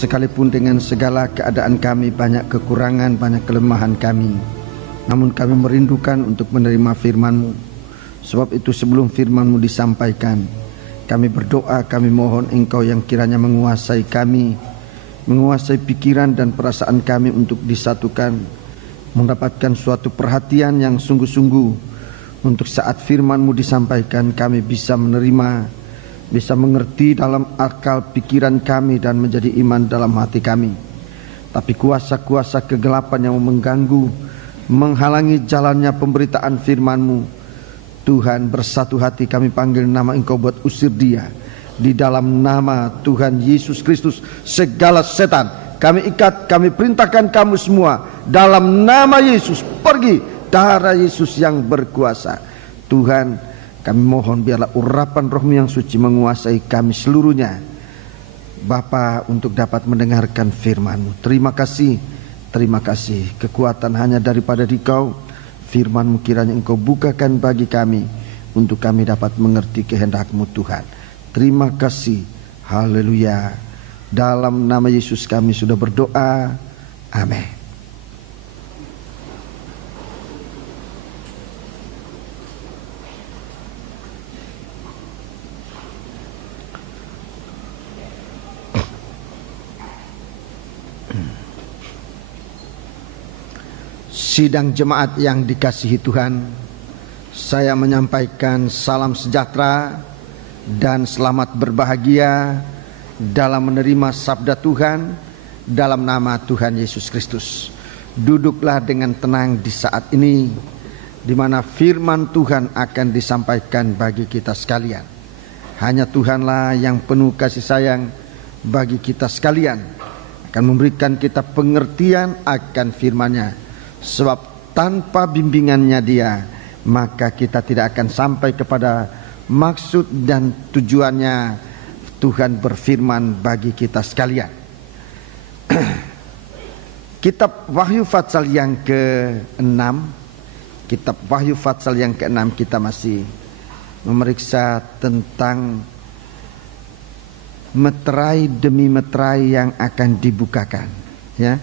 sekalipun dengan segala keadaan kami, banyak kekurangan, banyak kelemahan kami, namun kami merindukan untuk menerima firman-Mu. Sebab itu sebelum firman-Mu disampaikan, kami berdoa, kami mohon Engkau yang kiranya menguasai kami, menguasai pikiran dan perasaan kami untuk disatukan, mendapatkan suatu perhatian yang sungguh-sungguh untuk saat firman-Mu disampaikan kami bisa menerima, bisa mengerti dalam akal pikiran kami dan menjadi iman dalam hati kami. Tapi kuasa-kuasa kegelapan yang mengganggu, menghalangi jalannya pemberitaan firman-Mu, Tuhan, bersatu hati kami panggil nama Engkau buat usir dia. Di dalam nama Tuhan Yesus Kristus, segala setan kami ikat, kami perintahkan kamu semua dalam nama Yesus, pergi. Darah Yesus yang berkuasa. Tuhan, kami mohon biarlah urapan Roh-Mu yang suci menguasai kami seluruhnya, Bapa, untuk dapat mendengarkan firman-Mu. Terima kasih, terima kasih. Kekuatan hanya daripada Dikau. Firman-Mu kiranya Engkau bukakan bagi kami, untuk kami dapat mengerti kehendak-Mu Tuhan. Terima kasih, haleluya. Dalam nama Yesus kami sudah berdoa, amin. Sidang jemaat yang dikasihi Tuhan, saya menyampaikan salam sejahtera dan selamat berbahagia dalam menerima sabda Tuhan dalam nama Tuhan Yesus Kristus. Duduklah dengan tenang di saat ini, di mana firman Tuhan akan disampaikan bagi kita sekalian. Hanya Tuhanlah yang penuh kasih sayang bagi kita sekalian, akan memberikan kita pengertian akan firman-Nya. Sebab tanpa bimbingannya Dia, maka kita tidak akan sampai kepada maksud dan tujuannya Tuhan berfirman bagi kita sekalian. Kitab Wahyu Fatsal yang ke-6, Kitab Wahyu Fatsal yang ke-6, kita masih memeriksa tentang meterai demi meterai yang akan dibukakan, ya.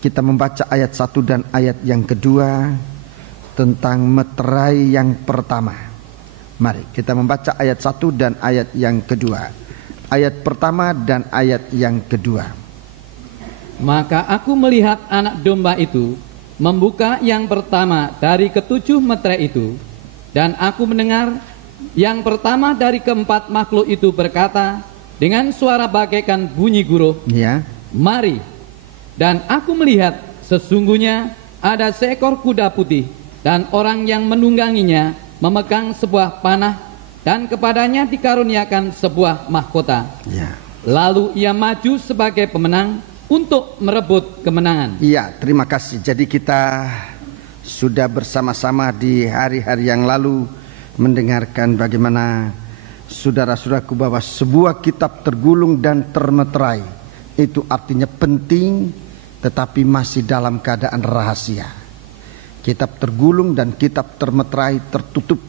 Kita membaca ayat 1 dan ayat yang kedua tentang meterai yang pertama. Mari kita membaca ayat 1 dan ayat yang kedua. Ayat pertama dan ayat yang kedua. Maka aku melihat anak domba itu membuka yang pertama dari ketujuh meterai itu, dan aku mendengar yang pertama dari keempat makhluk itu berkata dengan suara bagaikan bunyi guruh, ya. Mari. Dan aku melihat sesungguhnya ada seekor kuda putih, dan orang yang menungganginya memegang sebuah panah, dan kepadanya dikaruniakan sebuah mahkota. Ya. Lalu ia maju sebagai pemenang untuk merebut kemenangan. Iya, terima kasih. Jadi kita sudah bersama-sama di hari-hari yang lalu mendengarkan bagaimana saudara-saudaraku bahwa sebuah kitab tergulung dan termeterai itu artinya penting, tetapi masih dalam keadaan rahasia. Kitab tergulung dan kitab termeterai tertutup,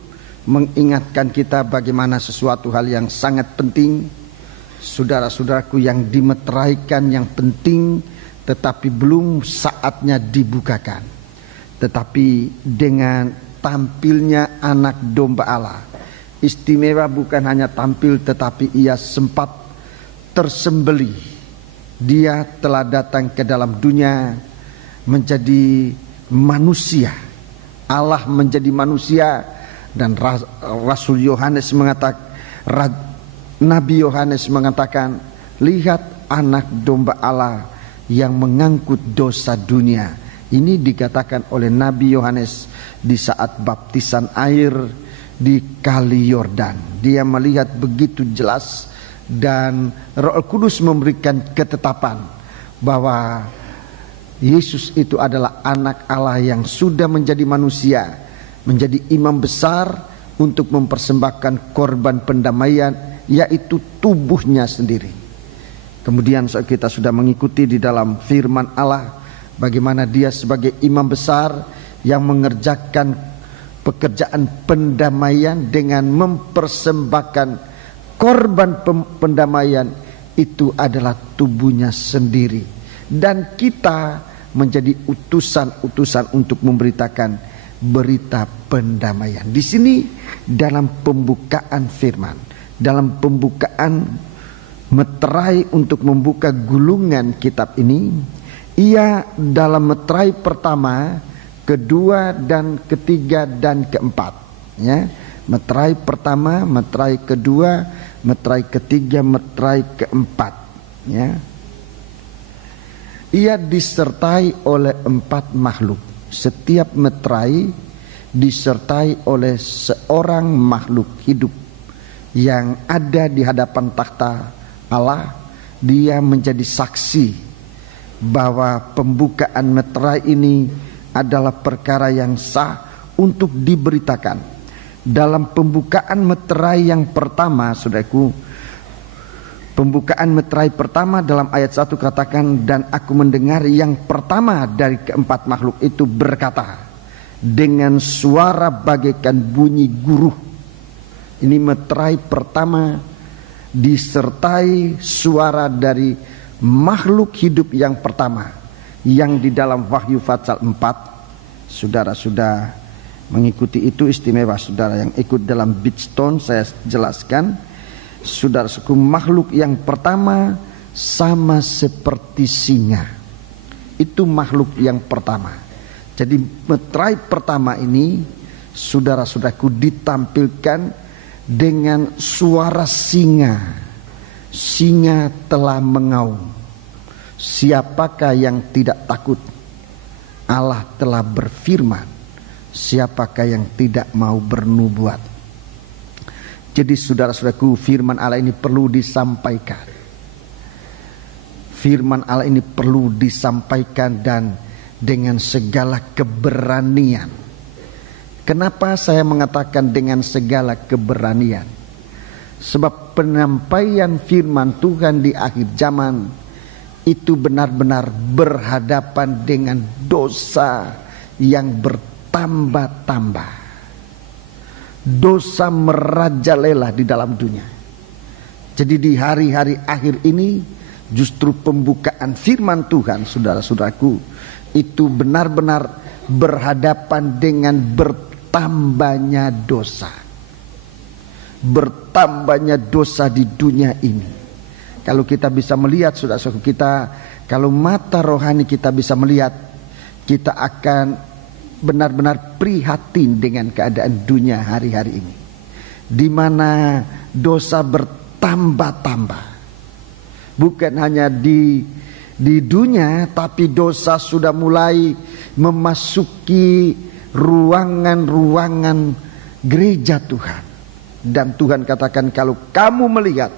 mengingatkan kita bagaimana sesuatu hal yang sangat penting. Saudara-saudaraku yang dimeteraikan yang penting, tetapi belum saatnya dibukakan. Tetapi dengan tampilnya anak domba Allah, istimewa bukan hanya tampil, tetapi ia sempat tersembelih. Dia telah datang ke dalam dunia menjadi manusia. Allah menjadi manusia, dan Rasul Yohanes mengatakan, Nabi Yohanes mengatakan, lihat anak domba Allah yang mengangkut dosa dunia. Ini dikatakan oleh Nabi Yohanes di saat baptisan air di Kali Yordan. Dia melihat begitu jelas, dan Roh Kudus memberikan ketetapan bahwa Yesus itu adalah anak Allah yang sudah menjadi manusia, menjadi imam besar untuk mempersembahkan korban pendamaian, yaitu tubuhnya sendiri. Kemudian kita sudah mengikuti di dalam firman Allah bagaimana dia sebagai imam besar yang mengerjakan pekerjaan pendamaian dengan mempersembahkan korban pendamaian itu adalah tubuhnya sendiri, dan kita menjadi utusan-utusan untuk memberitakan berita pendamaian. Di sini dalam pembukaan firman, dalam pembukaan meterai untuk membuka gulungan kitab ini, ia dalam meterai pertama, kedua dan ketiga dan keempat, ya. Meterai pertama, meterai kedua, meterai ketiga, meterai keempat, ya. Ia disertai oleh 4 makhluk. Setiap meterai disertai oleh seorang makhluk hidup yang ada di hadapan takhta Allah. Dia menjadi saksi bahwa pembukaan meterai ini adalah perkara yang sah untuk diberitakan. Dalam pembukaan meterai yang pertama, saudaraku, pembukaan meterai pertama dalam ayat 1 katakan, dan aku mendengar yang pertama dari keempat makhluk itu berkata dengan suara bagaikan bunyi guruh. Ini meterai pertama disertai suara dari makhluk hidup yang pertama, yang di dalam Wahyu pasal 4. Saudara sudah mengikuti itu, istimewa saudara yang ikut dalam Beatstone. Saya jelaskan, saudara suku, makhluk yang pertama sama seperti singa. Itu makhluk yang pertama. Jadi meterai pertama ini, saudara-saudaraku, ditampilkan dengan suara singa. Singa telah mengaum. Siapakah yang tidak takut? Allah telah berfirman. Siapakah yang tidak mau bernubuat? Jadi saudara-saudaraku, firman Allah ini perlu disampaikan. Firman Allah ini perlu disampaikan dan dengan segala keberanian. Kenapa saya mengatakan dengan segala keberanian? Sebab penyampaian firman Tuhan di akhir zaman itu benar-benar berhadapan dengan dosa yang bertambah-tambah. Dosa merajalela di dalam dunia. Jadi di hari-hari akhir ini justru pembukaan firman Tuhan, saudara-saudaraku, itu benar-benar berhadapan dengan bertambahnya dosa. Bertambahnya dosa di dunia ini. Kalau kita bisa melihat, saudara-saudaraku, kita, kalau mata rohani kita bisa melihat, kita akan benar-benar prihatin dengan keadaan dunia hari-hari ini, di mana dosa bertambah-tambah. Bukan hanya di dunia, tapi dosa sudah mulai memasuki ruangan-ruangan gereja Tuhan. Dan Tuhan katakan, kalau kamu melihat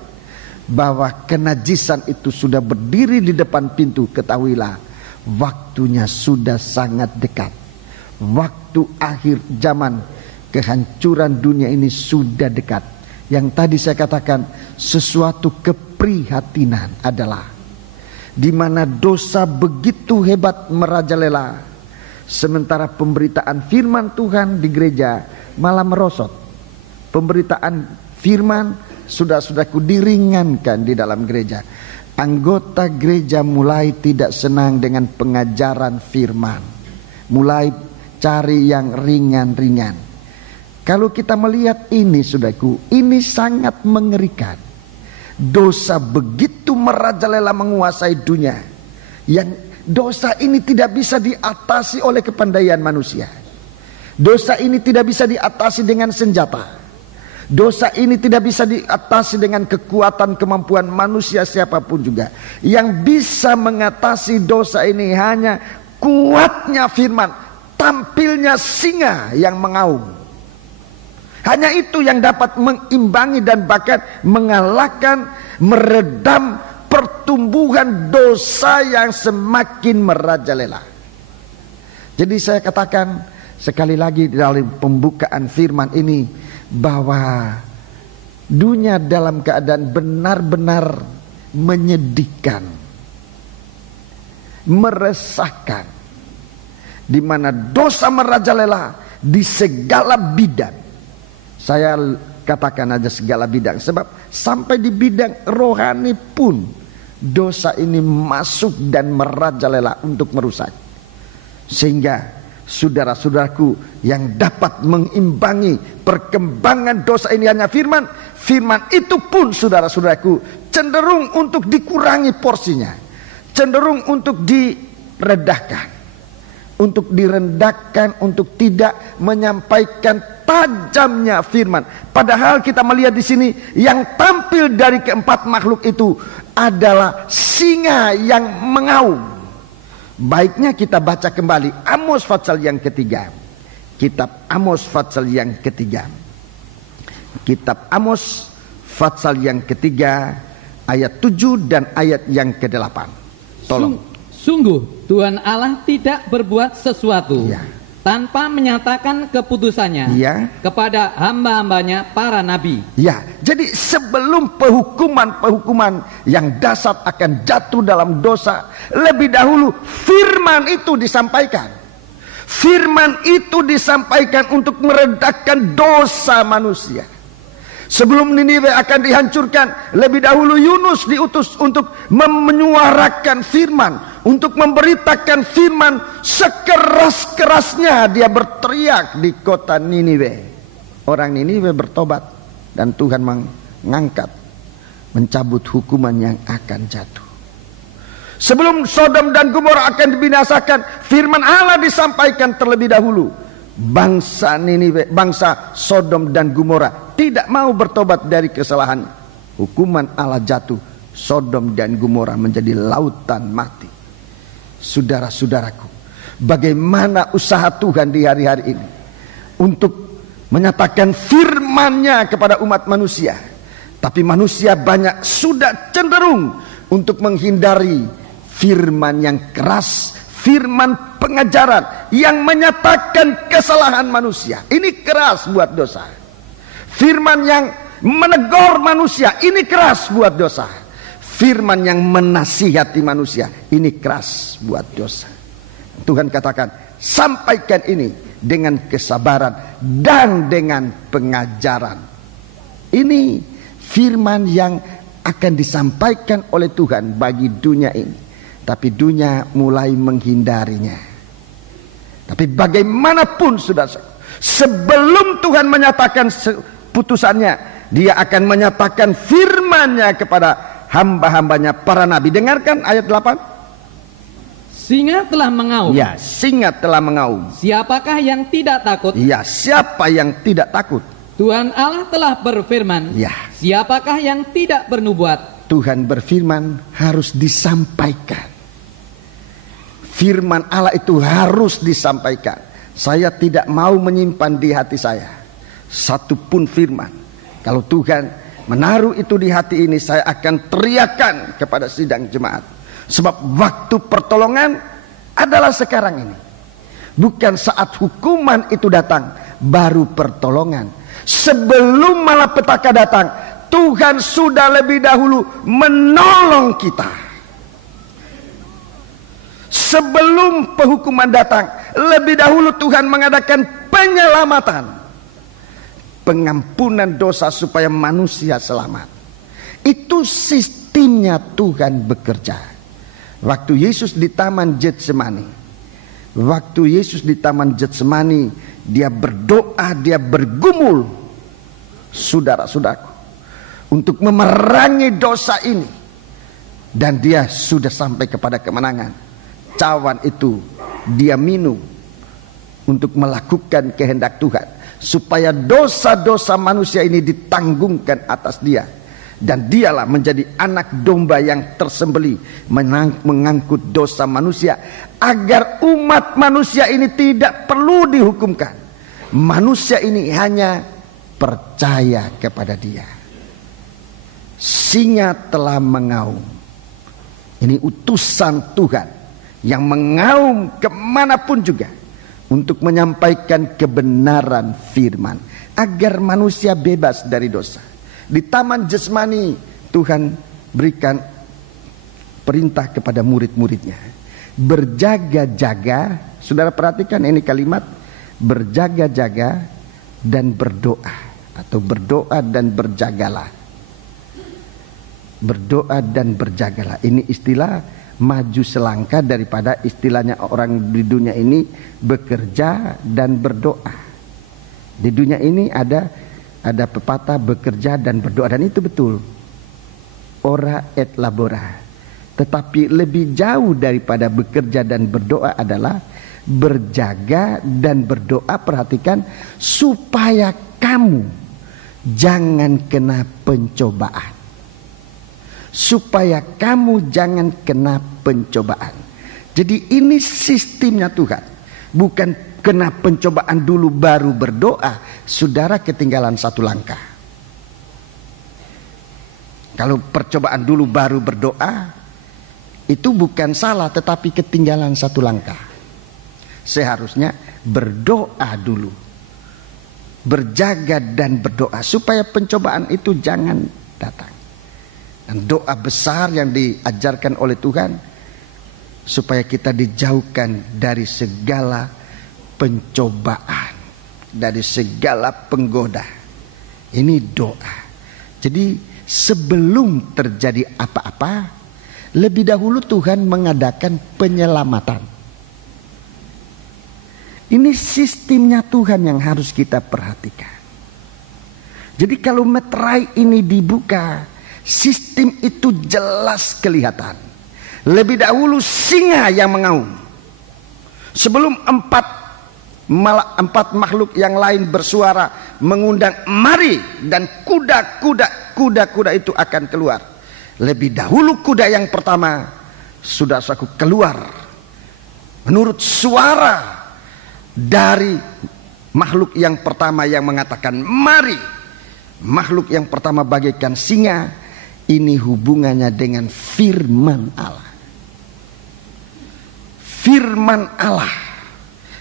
bahwa kenajisan itu sudah berdiri di depan pintu, ketahuilah waktunya sudah sangat dekat. Waktu akhir zaman, kehancuran dunia ini sudah dekat. Yang tadi saya katakan, sesuatu keprihatinan adalah di mana dosa begitu hebat merajalela, sementara pemberitaan firman Tuhan di gereja malah merosot. Pemberitaan firman sudah-sudahku diringankan di dalam gereja. Anggota gereja mulai tidak senang dengan pengajaran firman, mulai cari yang ringan-ringan. Kalau kita melihat ini, saudaraku, ini sangat mengerikan. Dosa begitu merajalela menguasai dunia, yang dosa ini tidak bisa diatasi oleh kepandaian manusia. Dosa ini tidak bisa diatasi dengan senjata. Dosa ini tidak bisa diatasi dengan kekuatan kemampuan manusia siapapun juga. Yang bisa mengatasi dosa ini hanya kuatnya firman, tampilnya singa yang mengaum. Hanya itu yang dapat mengimbangi dan bahkan mengalahkan, meredam pertumbuhan dosa yang semakin merajalela. Jadi saya katakan sekali lagi dalam pembukaan firman ini, bahwa dunia dalam keadaan benar-benar menyedihkan, meresahkan, di mana dosa merajalela di segala bidang. Saya katakan aja segala bidang. Sebab sampai di bidang rohani pun dosa ini masuk dan merajalela untuk merusak. Sehingga saudara-saudaraku, yang dapat mengimbangi perkembangan dosa ini hanya firman. Firman itu pun saudara-saudaraku cenderung untuk dikurangi porsinya, cenderung untuk diredahkan, untuk direndahkan, untuk tidak menyampaikan tajamnya firman. Padahal kita melihat di sini yang tampil dari keempat makhluk itu adalah singa yang mengaum. Baiknya kita baca kembali Amos pasal yang ketiga. Kitab Amos pasal yang ketiga. Kitab Amos pasal yang ketiga ayat 7 dan ayat yang ke-8. Tolong. Sungguh Tuhan Allah tidak berbuat sesuatu tanpa menyatakan keputusannya kepada hamba-hambanya para nabi. Ya, jadi sebelum penghukuman yang dasar akan jatuh dalam dosa, lebih dahulu firman itu disampaikan. Firman itu disampaikan untuk meredakan dosa manusia. Sebelum Niniwe akan dihancurkan, lebih dahulu Yunus diutus untuk menyuarakan firman, untuk memberitakan firman. Sekeras-kerasnya dia berteriak di kota Niniwe. Orang Niniwe bertobat dan Tuhan mengangkat, mencabut hukuman yang akan jatuh. Sebelum Sodom dan Gomora akan dibinasakan, firman Allah disampaikan terlebih dahulu. Bangsa Niniwe, bangsa Sodom dan Gomora tidak mau bertobat dari kesalahan. Hukuman Allah jatuh, Sodom dan Gomora menjadi lautan mati. Saudara-saudaraku, bagaimana usaha Tuhan di hari-hari ini untuk menyatakan firman-Nya kepada umat manusia. Tapi manusia banyak sudah cenderung untuk menghindari firman yang keras, firman pengajaran yang menyatakan kesalahan manusia. Ini keras buat dosa. Firman yang menegur manusia, ini keras buat dosa. Firman yang menasihati manusia, ini keras buat dosa. Tuhan katakan, sampaikan ini dengan kesabaran dan dengan pengajaran. Ini firman yang akan disampaikan oleh Tuhan bagi dunia ini. Tapi dunia mulai menghindarinya. Tapi bagaimanapun sudah, sebelum Tuhan menyatakan putusannya, dia akan menyatakan firman-Nya kepada hamba-hambanya para nabi. Dengarkan ayat 8. Singa telah mengaum. Ya, singa telah mengaum. Siapakah yang tidak takut? Ya, siapa yang tidak takut? Tuhan Allah telah berfirman. Ya. Siapakah yang tidak bernubuat? Tuhan berfirman harus disampaikan. Firman Allah itu harus disampaikan. Saya tidak mau menyimpan di hati saya satu pun firman. Kalau Tuhan menaruh itu di hati ini, saya akan teriakan kepada sidang jemaat. Sebab waktu pertolongan adalah sekarang ini. Bukan saat hukuman itu datang, baru pertolongan. Sebelum malapetaka datang, Tuhan sudah lebih dahulu menolong kita. Sebelum penghukuman datang, lebih dahulu Tuhan mengadakan penyelamatan, pengampunan dosa supaya manusia selamat. Itu sistemnya Tuhan bekerja. Waktu Yesus di Taman Getsemani, dia berdoa, dia bergumul, saudara-saudaraku, untuk memerangi dosa ini. Dan dia sudah sampai kepada kemenangan. Cawan itu dia minum untuk melakukan kehendak Tuhan, supaya dosa-dosa manusia ini ditanggungkan atas dia. Dan dialah menjadi anak domba yang tersembelih, mengangkut dosa manusia, agar umat manusia ini tidak perlu dihukumkan. Manusia ini hanya percaya kepada dia. Singa telah mengaum. Ini utusan Tuhan yang mengaum kemanapun juga untuk menyampaikan kebenaran firman, agar manusia bebas dari dosa. Di Taman Getsemani Tuhan berikan perintah kepada murid-muridnya, berjaga-jaga. Saudara perhatikan ini kalimat, berjaga-jaga dan berdoa. atau berdoa dan berjagalah. Berdoa dan berjagalah. Ini istilah maju selangkah daripada istilahnya orang di dunia ini bekerja dan berdoa. Di dunia ini ada pepatah bekerja dan berdoa, dan itu betul. Ora et labora. Tetapi lebih jauh daripada bekerja dan berdoa adalah berjaga dan berdoa. Perhatikan, supaya kamu jangan kena pencobaan. Supaya kamu jangan kena pencobaan. Jadi ini sistemnya Tuhan. Bukan kena pencobaan dulu baru berdoa. Saudara ketinggalan satu langkah. Kalau percobaan dulu baru berdoa, itu bukan salah, tetapi ketinggalan satu langkah. Seharusnya berdoa dulu, berjaga dan berdoa supaya pencobaan itu jangan datang. Dan doa besar yang diajarkan oleh Tuhan supaya kita dijauhkan dari segala pencobaan, dari segala penggoda. Ini doa. Jadi sebelum terjadi apa-apa, lebih dahulu Tuhan mengadakan penyelamatan. Ini sistemnya Tuhan yang harus kita perhatikan. Jadi kalau meterai ini dibuka, sistem itu jelas kelihatan. Lebih dahulu singa yang mengaum. Sebelum empat makhluk yang lain bersuara mengundang mari, dan kuda-kuda itu akan keluar. Lebih dahulu kuda yang pertama sudah keluar menurut suara dari makhluk yang pertama yang mengatakan mari. Makhluk yang pertama bagaikan singa. Ini hubungannya dengan firman Allah. Firman Allah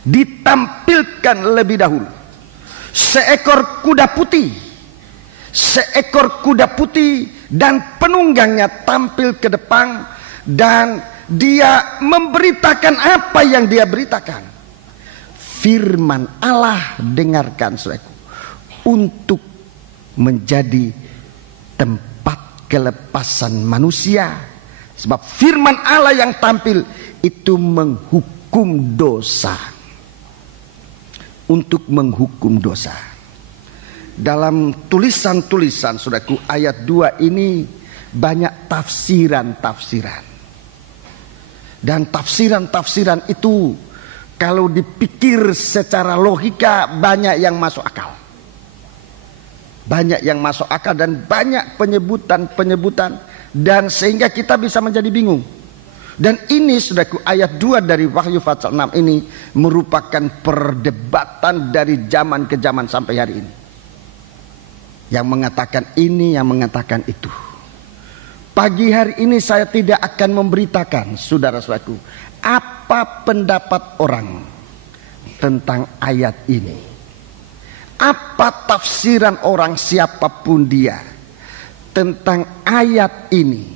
ditampilkan lebih dahulu. Seekor kuda putih. Seekor kuda putih dan penunggangnya tampil ke depan, dan dia memberitakan apa yang dia beritakan. Firman Allah, dengarkan saudaraku, untuk menjadi tempat kelepasan manusia. Sebab firman Allah yang tampil itu menghukum dosa. Untuk menghukum dosa. Dalam tulisan-tulisan saudaraku, ayat 2 ini banyak tafsiran-tafsiran. Dan tafsiran-tafsiran itu kalau dipikir secara logika banyak yang masuk akal. Banyak yang masuk akal dan banyak penyebutan-penyebutan, dan sehingga kita bisa menjadi bingung. Dan ini saudaraku, ayat 2 dari Wahyu pasal 6 ini merupakan perdebatan dari zaman ke zaman sampai hari ini. Yang mengatakan ini, yang mengatakan itu. Pagi hari ini saya tidak akan memberitakan saudara-saudaraku apa pendapat orang tentang ayat ini. Apa tafsiran orang siapapun dia tentang ayat ini.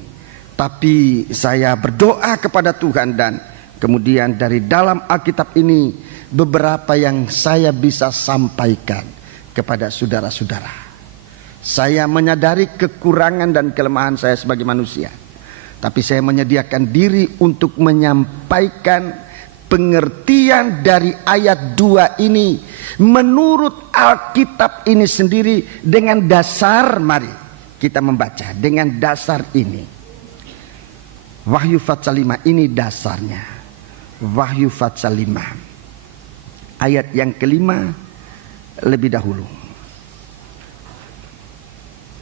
Tapi saya berdoa kepada Tuhan, dan kemudian dari dalam Alkitab ini beberapa yang saya bisa sampaikan kepada saudara-saudara. Saya menyadari kekurangan dan kelemahan saya sebagai manusia, tapi saya menyediakan diri untuk menyampaikan pengertian dari ayat 2 ini menurut Alkitab ini sendiri dengan dasar, mari kita membaca dengan dasar ini. Wahyu pasal 5 ini dasarnya. Wahyu pasal 5 ayat yang kelima lebih dahulu.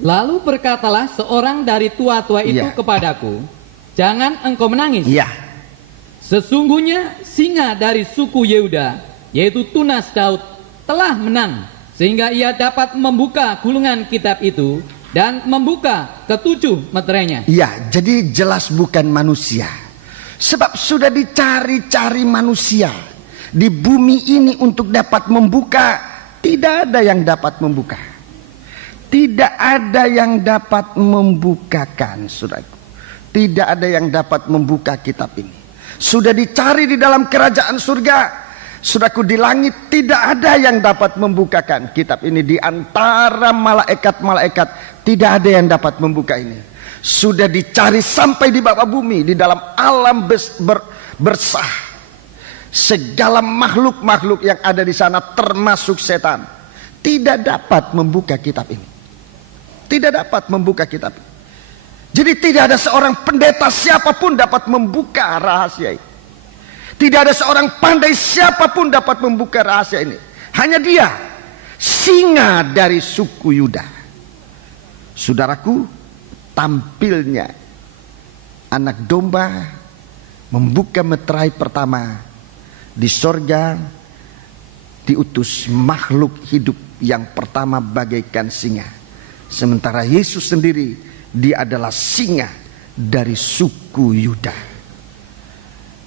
Lalu berkatalah seorang dari tua-tua itu kepadaku, jangan engkau menangis. Sesungguhnya singa dari suku Yehuda, yaitu tunas Daud, telah menang, sehingga ia dapat membuka gulungan kitab itu dan membuka ketujuh meterainya. Jadi jelas bukan manusia. Sebab sudah dicari-cari manusia di bumi ini untuk dapat membuka, tidak ada yang dapat membuka. Tidak ada yang dapat membukakan, saudaraku. Tidak ada yang dapat membuka kitab ini. Sudah dicari di dalam kerajaan surga, Saudaraku, di langit tidak ada yang dapat membukakan kitab ini. Di antara malaikat-malaikat tidak ada yang dapat membuka ini. Sudah dicari sampai di bawah bumi, di dalam alam bersah. Segala makhluk-makhluk yang ada di sana termasuk setan tidak dapat membuka kitab ini. Tidak dapat membuka kitab ini. Jadi tidak ada seorang pendeta siapapun dapat membuka rahasia ini. Tidak ada seorang pandai siapapun dapat membuka rahasia ini. Hanya dia, singa dari suku Yuda. Saudaraku, tampilnya anak domba membuka meterai pertama di sorga, diutus makhluk hidup yang pertama bagaikan singa. Sementara Yesus sendiri, dia adalah singa dari suku Yuda.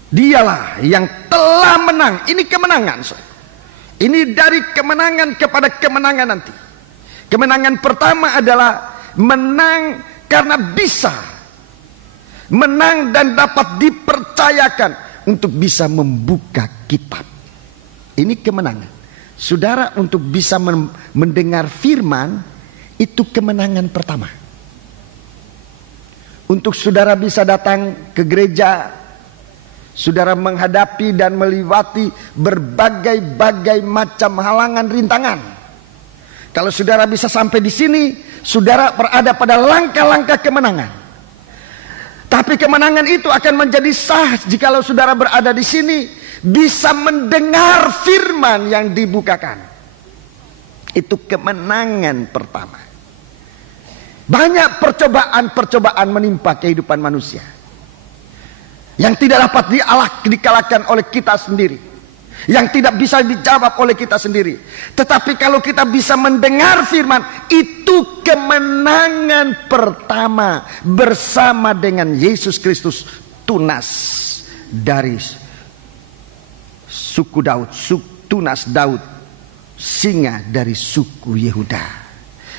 Dialah yang telah menang. Ini kemenangan. Ini dari kemenangan kepada kemenangan nanti. Kemenangan pertama adalah menang karena bisa. Menang dan dapat dipercayakan untuk bisa membuka kitab. Ini kemenangan. Saudara, untuk bisa mendengar firman, itu kemenangan pertama. Untuk saudara bisa datang ke gereja, saudara menghadapi dan melewati berbagai-bagai macam halangan rintangan. Kalau saudara bisa sampai di sini, saudara berada pada langkah-langkah kemenangan. Tapi kemenangan itu akan menjadi sah jikalau saudara berada di sini bisa mendengar firman yang dibukakan. Itu kemenangan pertama. Banyak percobaan-percobaan menimpa kehidupan manusia yang tidak dapat dikalahkan oleh kita sendiri, yang tidak bisa dijawab oleh kita sendiri. Tetapi kalau kita bisa mendengar firman, itu kemenangan pertama bersama dengan Yesus Kristus, tunas dari suku Daud, tunas Daud, singa dari suku Yehuda.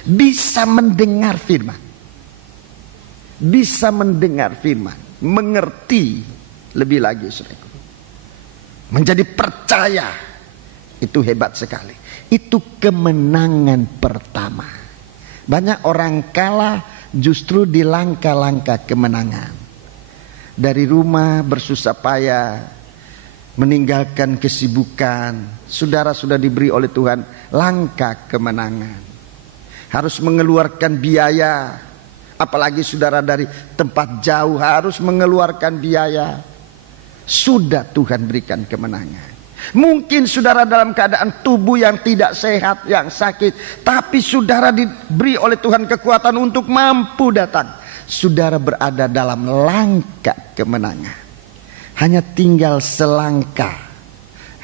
Bisa mendengar firman, bisa mendengar firman, mengerti lebih lagi, saudaraku, menjadi percaya. Itu hebat sekali. Itu kemenangan pertama. Banyak orang kalah justru di langkah-langkah kemenangan. Dari rumah bersusah payah, meninggalkan kesibukan. Saudara sudah diberi oleh Tuhan langkah kemenangan. Harus mengeluarkan biaya, apalagi saudara dari tempat jauh harus mengeluarkan biaya. Sudah Tuhan berikan kemenangan. Mungkin saudara dalam keadaan tubuh yang tidak sehat, yang sakit, tapi saudara diberi oleh Tuhan kekuatan untuk mampu datang. Saudara berada dalam langkah kemenangan. Hanya tinggal selangkah,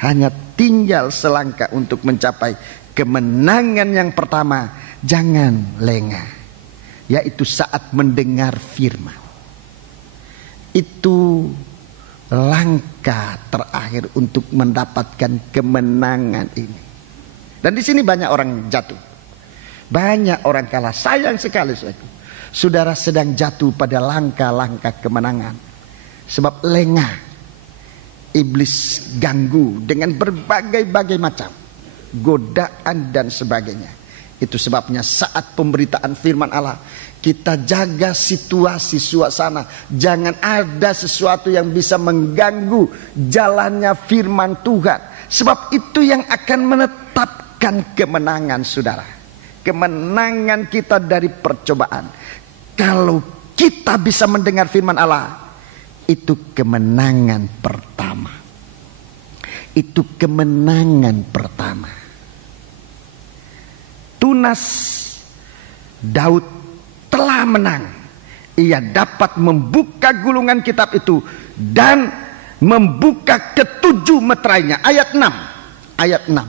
hanya tinggal selangkah untuk mencapai kemenangan yang pertama. Jangan lengah, yaitu saat mendengar firman. Itu langkah terakhir untuk mendapatkan kemenangan ini. Dan di sini banyak orang jatuh, banyak orang kalah. Sayang sekali, saudara sedang jatuh pada langkah-langkah kemenangan, sebab lengah. Iblis ganggu dengan berbagai-bagai macam godaan dan sebagainya. Itu sebabnya saat pemberitaan firman Allah, kita jaga situasi, suasana. Jangan ada sesuatu yang bisa mengganggu jalannya firman Tuhan. Sebab itu yang akan menetapkan kemenangan saudara. Kemenangan kita dari percobaan. Kalau kita bisa mendengar firman Allah, itu kemenangan pertama. Itu kemenangan pertama. Tunas Daud telah menang. Ia dapat membuka gulungan kitab itu dan membuka ketujuh meterainya. Ayat 6. Ayat 6.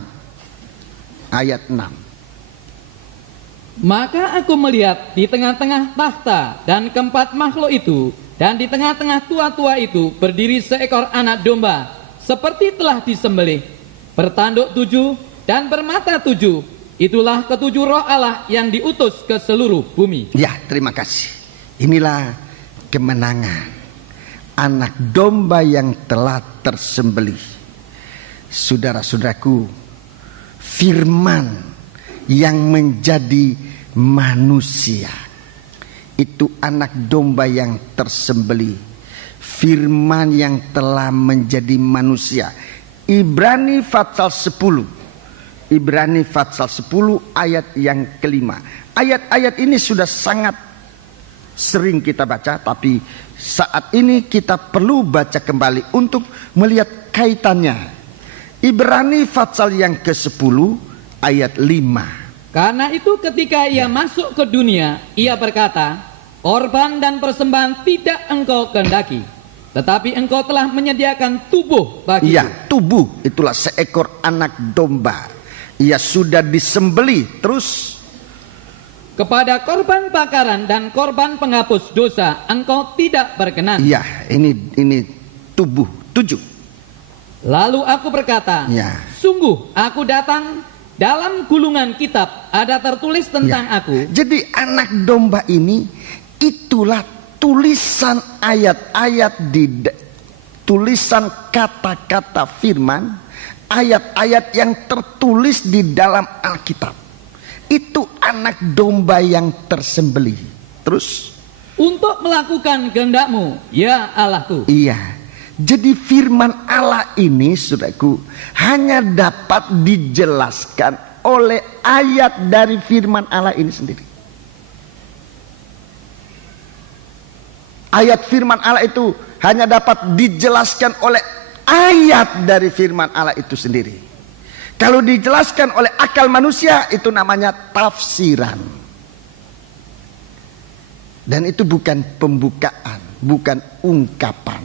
Ayat 6. Maka aku melihat di tengah-tengah takhta dan keempat makhluk itu, dan di tengah-tengah tua-tua itu berdiri seekor anak domba, seperti telah disembelih, bertanduk 7 dan bermata 7. Itulah ketujuh roh Allah yang diutus ke seluruh bumi. Ya, terima kasih. Inilah kemenangan anak domba yang telah tersembelih. Saudara-saudaraku, firman yang menjadi manusia itu anak domba yang tersembelih, firman yang telah menjadi manusia. Ibrani pasal 10, Ibrani pasal 10 ayat yang kelima. Ayat-ayat ini sudah sangat sering kita baca, tapi saat ini kita perlu baca kembali untuk melihat kaitannya. Ibrani pasal yang ke-10 ayat 5. Karena itu ketika ia masuk ke dunia, ia berkata, korban dan persembahan tidak engkau kehendaki, tetapi engkau telah menyediakan tubuh bagiku. Iya, tubuh itulah seekor anak domba. Ia sudah disembelih. Terus, kepada korban bakaran dan korban penghapus dosa engkau tidak berkenan. iya, ini tubuh 7. Lalu aku berkata, Ya. sungguh aku datang, dalam gulungan kitab ada tertulis tentang Ya. aku. Jadi anak domba ini itulah tulisan ayat-ayat tulisan kata-kata firman, ayat-ayat yang tertulis di dalam Alkitab. Itu anak domba yang tersembelih. Terus, Untuk melakukan kehendakmu, ya Allahku. iya. Jadi firman Allah ini, saudaraku, hanya dapat dijelaskan oleh ayat dari firman Allah ini sendiri. Ayat firman Allah itu hanya dapat dijelaskan oleh ayat dari firman Allah itu sendiri. Kalau dijelaskan oleh akal manusia, itu namanya tafsiran. Dan itu bukan pembukaan, bukan ungkapan.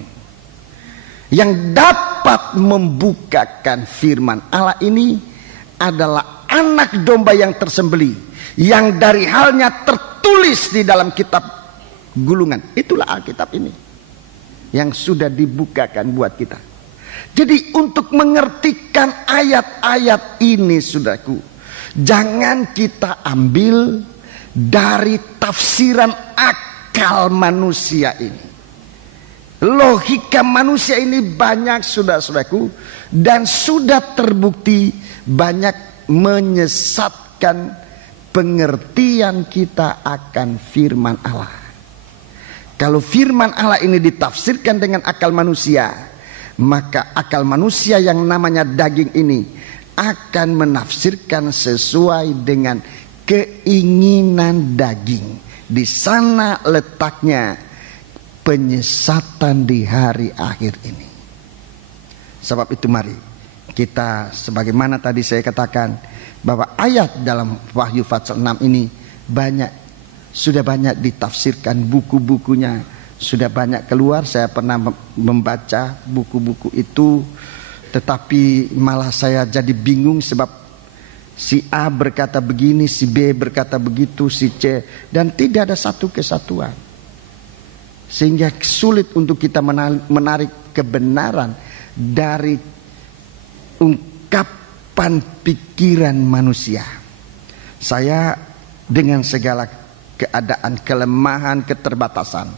Yang dapat membukakan firman Allah ini adalah anak domba yang tersembelih, yang dari halnya tertulis di dalam kitab gulungan. Itulah Alkitab ini yang sudah dibukakan buat kita. Jadi untuk mengertikan ayat-ayat ini, saudaraku, jangan kita ambil dari tafsiran akal manusia ini. Logika manusia ini banyak, saudara-saudaraku, dan sudah terbukti banyak menyesatkan pengertian kita akan firman Allah. Kalau firman Allah ini ditafsirkan dengan akal manusia, maka akal manusia yang namanya daging ini akan menafsirkan sesuai dengan keinginan daging. Di sana letaknya penyesatan di hari akhir ini. Sebab itu mari kita, sebagaimana tadi saya katakan, bahwa ayat dalam Wahyu pasal 6 ini sudah banyak ditafsirkan, buku-bukunya sudah banyak keluar. Saya pernah membaca buku-buku itu, tetapi malah saya jadi bingung sebab si A berkata begini, si B berkata begitu, si C, dan tidak ada satu kesatuan. Sehingga sulit untuk kita menarik kebenaran dari ungkapan pikiran manusia. Saya dengan segala keadaan, kelemahan, keterbatasan,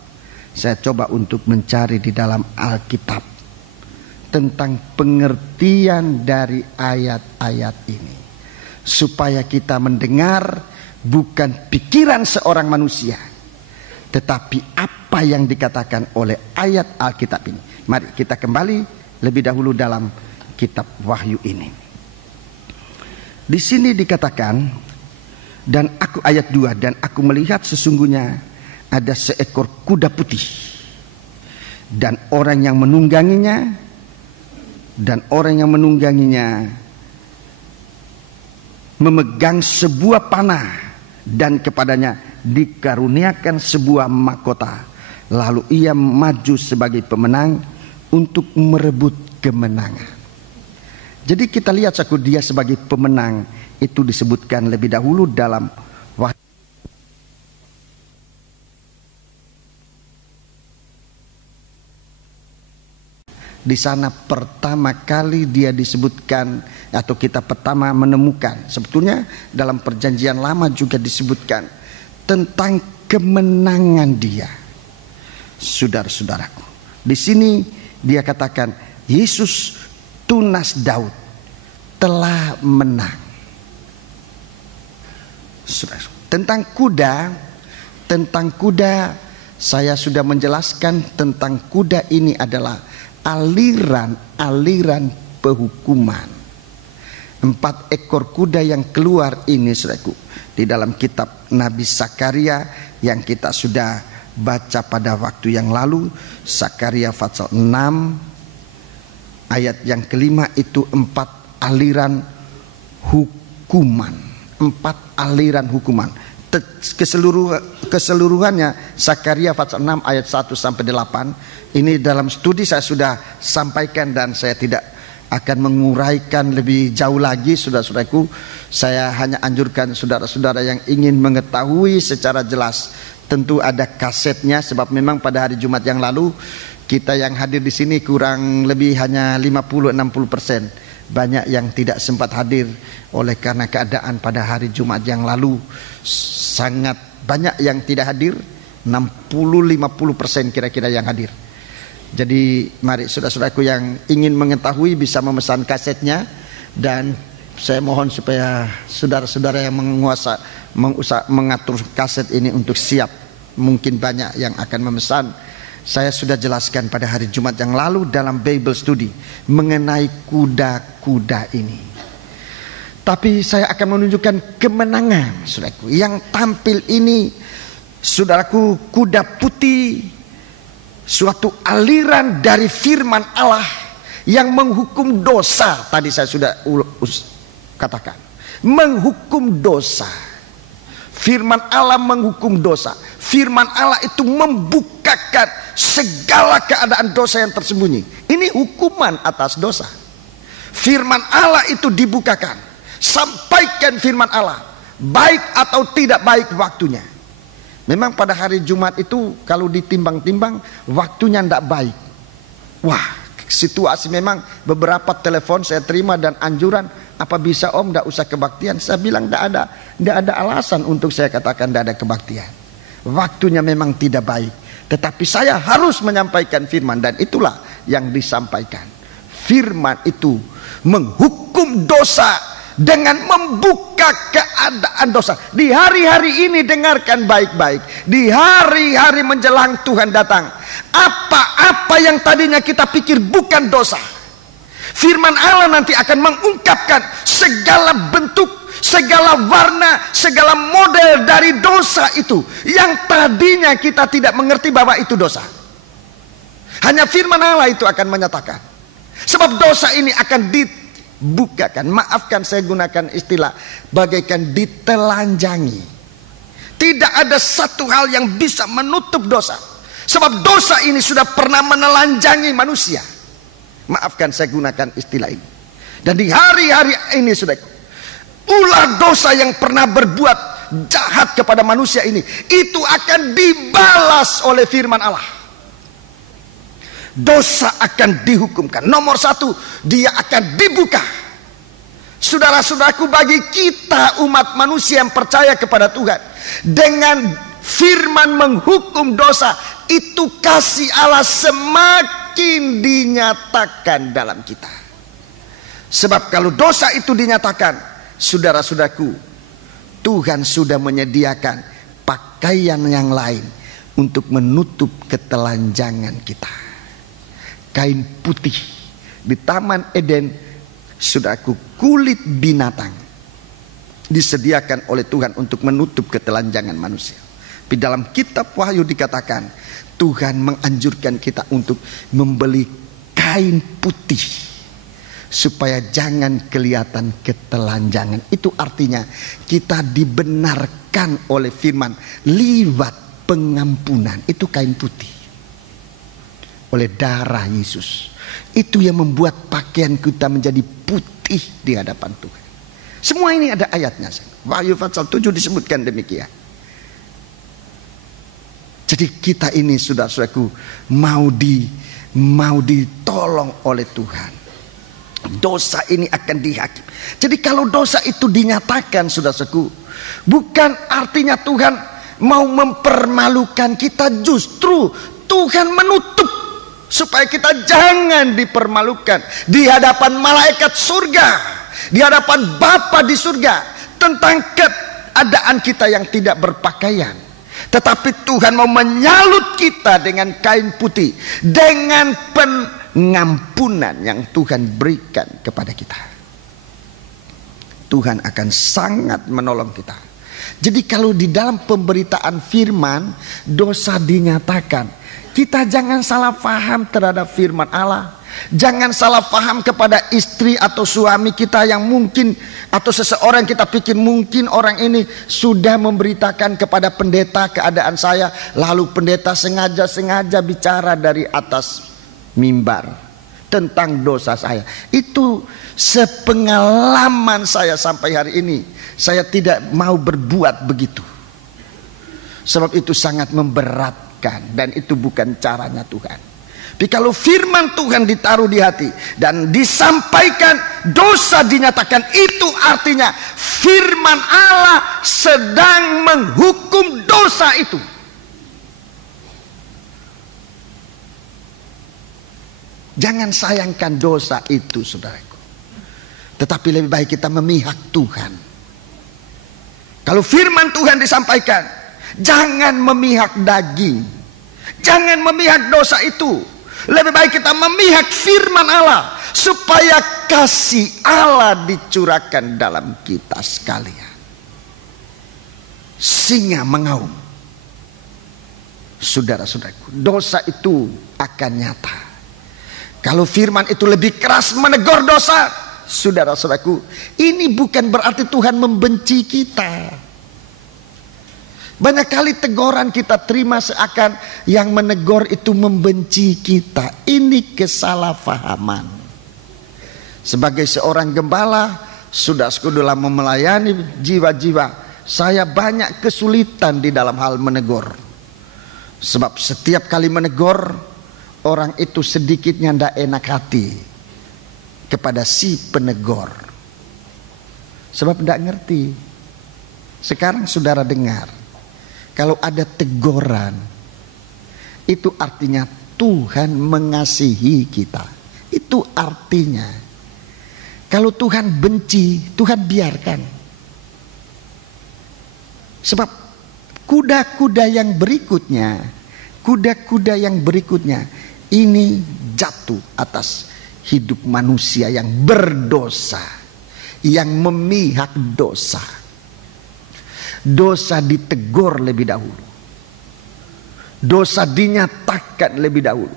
saya coba untuk mencari di dalam Alkitab tentang pengertian dari ayat-ayat ini, supaya kita mendengar bukan pikiran seorang manusia, tetapi apa yang dikatakan oleh ayat Alkitab ini. Mari kita kembali lebih dahulu dalam kitab Wahyu ini. Di sini dikatakan, dan aku, ayat 2, dan aku melihat sesungguhnya ada seekor kuda putih, dan orang yang menungganginya, memegang sebuah panah, dan kepadanya dikaruniakan sebuah mahkota. Lalu ia maju sebagai pemenang untuk merebut kemenangan. Jadi kita lihat dia sebagai pemenang itu disebutkan lebih dahulu dalam Wahyu. Di sana pertama kali dia disebutkan, atau kita pertama menemukan, sebetulnya dalam perjanjian lama juga disebutkan tentang kemenangan dia. Saudara-saudaraku, di sini dia katakan Yesus tunas Daud telah menang. Tentang kuda saya sudah menjelaskan tentang kuda ini adalah aliran penghukuman. 4 ekor kuda yang keluar ini, saudaraku, di dalam kitab Nabi Zakaria yang kita sudah baca pada waktu yang lalu, Zakaria pasal 6 ayat yang kelima, itu 4 aliran hukuman. 4 aliran hukuman. Keseluruhannya Zakaria pasal 6 ayat 1 sampai 8. Ini dalam studi saya sudah sampaikan dan saya tidak akan menguraikan lebih jauh lagi, saudara-saudaraku. Saya hanya anjurkan saudara-saudara yang ingin mengetahui secara jelas, tentu ada kasetnya, sebab memang pada hari Jumat yang lalu kita yang hadir di sini kurang lebih hanya 50-60%. Banyak yang tidak sempat hadir oleh karena keadaan pada hari Jumat yang lalu. Sangat banyak yang tidak hadir, 60-50% kira-kira yang hadir. Jadi mari saudara-saudaraku yang ingin mengetahui bisa memesan kasetnya, dan saya mohon supaya saudara-saudara yang mengatur kaset ini untuk siap. Mungkin banyak yang akan memesan. Saya sudah jelaskan pada hari Jumat yang lalu dalam Bible Study mengenai kuda-kuda ini. Tapi saya akan menunjukkan kemenangan, saudaraku. Yang tampil ini, saudaraku, kuda putih, suatu aliran dari firman Allah yang menghukum dosa. Tadi saya sudah katakan, menghukum dosa. Firman Allah menghukum dosa. Firman Allah itu membukakan segala keadaan dosa yang tersembunyi. Ini hukuman atas dosa. Firman Allah itu dibukakan. Sampaikan firman Allah, baik atau tidak baik waktunya. Memang pada hari Jumat itu kalau ditimbang-timbang waktunya tidak baik. Wah, situasi memang beberapa telepon saya terima dan anjuran, apa bisa om tidak usah kebaktian? Saya bilang tidak ada alasan untuk saya katakan tidak ada kebaktian. Waktunya memang tidak baik, tetapi saya harus menyampaikan firman, dan itulah yang disampaikan. Firman itu menghukum dosa dengan membuka keadaan dosa. Di hari-hari ini dengarkan baik-baik. Di hari-hari menjelang Tuhan datang, apa-apa yang tadinya kita pikir bukan dosa, firman Allah nanti akan mengungkapkan segala bentuk, segala warna, segala model dari dosa itu yang tadinya kita tidak mengerti bahwa itu dosa. Hanya firman Allah itu akan menyatakan. Sebab dosa ini akan bukakan, maafkan saya gunakan istilah, bagaikan ditelanjangi. Tidak ada satu hal yang bisa menutup dosa, sebab dosa ini sudah pernah menelanjangi manusia. Maafkan saya gunakan istilah ini. Dan di hari-hari ini sudah, ulah dosa yang pernah berbuat jahat kepada manusia ini, itu akan dibalas oleh firman Allah. Dosa akan dihukumkan. Nomor 1, dia akan dibuka. Saudara-saudaraku, bagi kita umat manusia yang percaya kepada Tuhan, dengan firman menghukum dosa, itu kasih Allah semakin dinyatakan dalam kita. Sebab kalau dosa itu dinyatakan, saudara-saudaraku, Tuhan sudah menyediakan pakaian yang lain untuk menutup ketelanjangan kita. Kain putih di Taman Eden, saudaraku, kulit binatang disediakan oleh Tuhan untuk menutup ketelanjangan manusia. Di dalam kitab Wahyu dikatakan Tuhan menganjurkan kita untuk membeli kain putih supaya jangan kelihatan ketelanjangan. Itu artinya kita dibenarkan oleh firman lewat pengampunan. Itu kain putih oleh darah Yesus. Itu yang membuat pakaian kita menjadi putih di hadapan Tuhan. Semua ini ada ayatnya. Wahyu pasal 7 disebutkan demikian. Jadi kita ini, saudara-saudaraku, mau ditolong oleh Tuhan. Dosa ini akan dihakimi. Jadi kalau dosa itu dinyatakan, saudara-saudaraku, bukan artinya Tuhan mau mempermalukan kita. Justru Tuhan menutup supaya kita jangan dipermalukan di hadapan malaikat surga, di hadapan Bapa di surga, tentang keadaan kita yang tidak berpakaian. Tetapi Tuhan mau menyalut kita dengan kain putih, dengan pengampunan yang Tuhan berikan kepada kita. Tuhan akan sangat menolong kita. Jadi kalau di dalam pemberitaan firman dosa dinyatakan, kita jangan salah paham terhadap firman Allah. Jangan salah paham kepada istri atau suami kita yang mungkin, atau seseorang kita pikir mungkin orang ini sudah memberitakan kepada pendeta keadaan saya, lalu pendeta sengaja bicara dari atas mimbar tentang dosa saya. Itu sepengalaman saya sampai hari ini. Saya tidak mau berbuat begitu, sebab itu sangat memberatkan dan itu bukan caranya Tuhan. Tapi kalau firman Tuhan ditaruh di hati dan disampaikan, dosa dinyatakan, itu artinya firman Allah sedang menghukum dosa itu. Jangan sayangkan dosa itu, saudaraku. Tetapi lebih baik kita memihak Tuhan. Kalau firman Tuhan disampaikan, jangan memihak daging, jangan memihak dosa itu. Lebih baik kita memihak firman Allah, supaya kasih Allah dicurahkan dalam kita sekalian. Singa mengaum. Saudara-saudaraku, dosa itu akan nyata. Kalau firman itu lebih keras menegur dosa, saudara-saudaraku, ini bukan berarti Tuhan membenci kita. Banyak kali teguran kita terima seakan yang menegur itu membenci kita. Ini kesalahpahaman. Sebagai seorang gembala, saudaraku, dalam melayani jiwa-jiwa, saya banyak kesulitan di dalam hal menegur. Sebab setiap kali menegur, orang itu sedikitnya tidak enak hati kepada si penegur. Sebab tidak ngerti. Sekarang saudara dengar, kalau ada teguran, itu artinya Tuhan mengasihi kita. Itu artinya. Kalau Tuhan benci, Tuhan biarkan. Sebab kuda-kuda yang berikutnya, ini jatuh atas hidup manusia yang berdosa, yang memihak dosa. Dosa ditegur lebih dahulu, dosa dinyatakan lebih dahulu.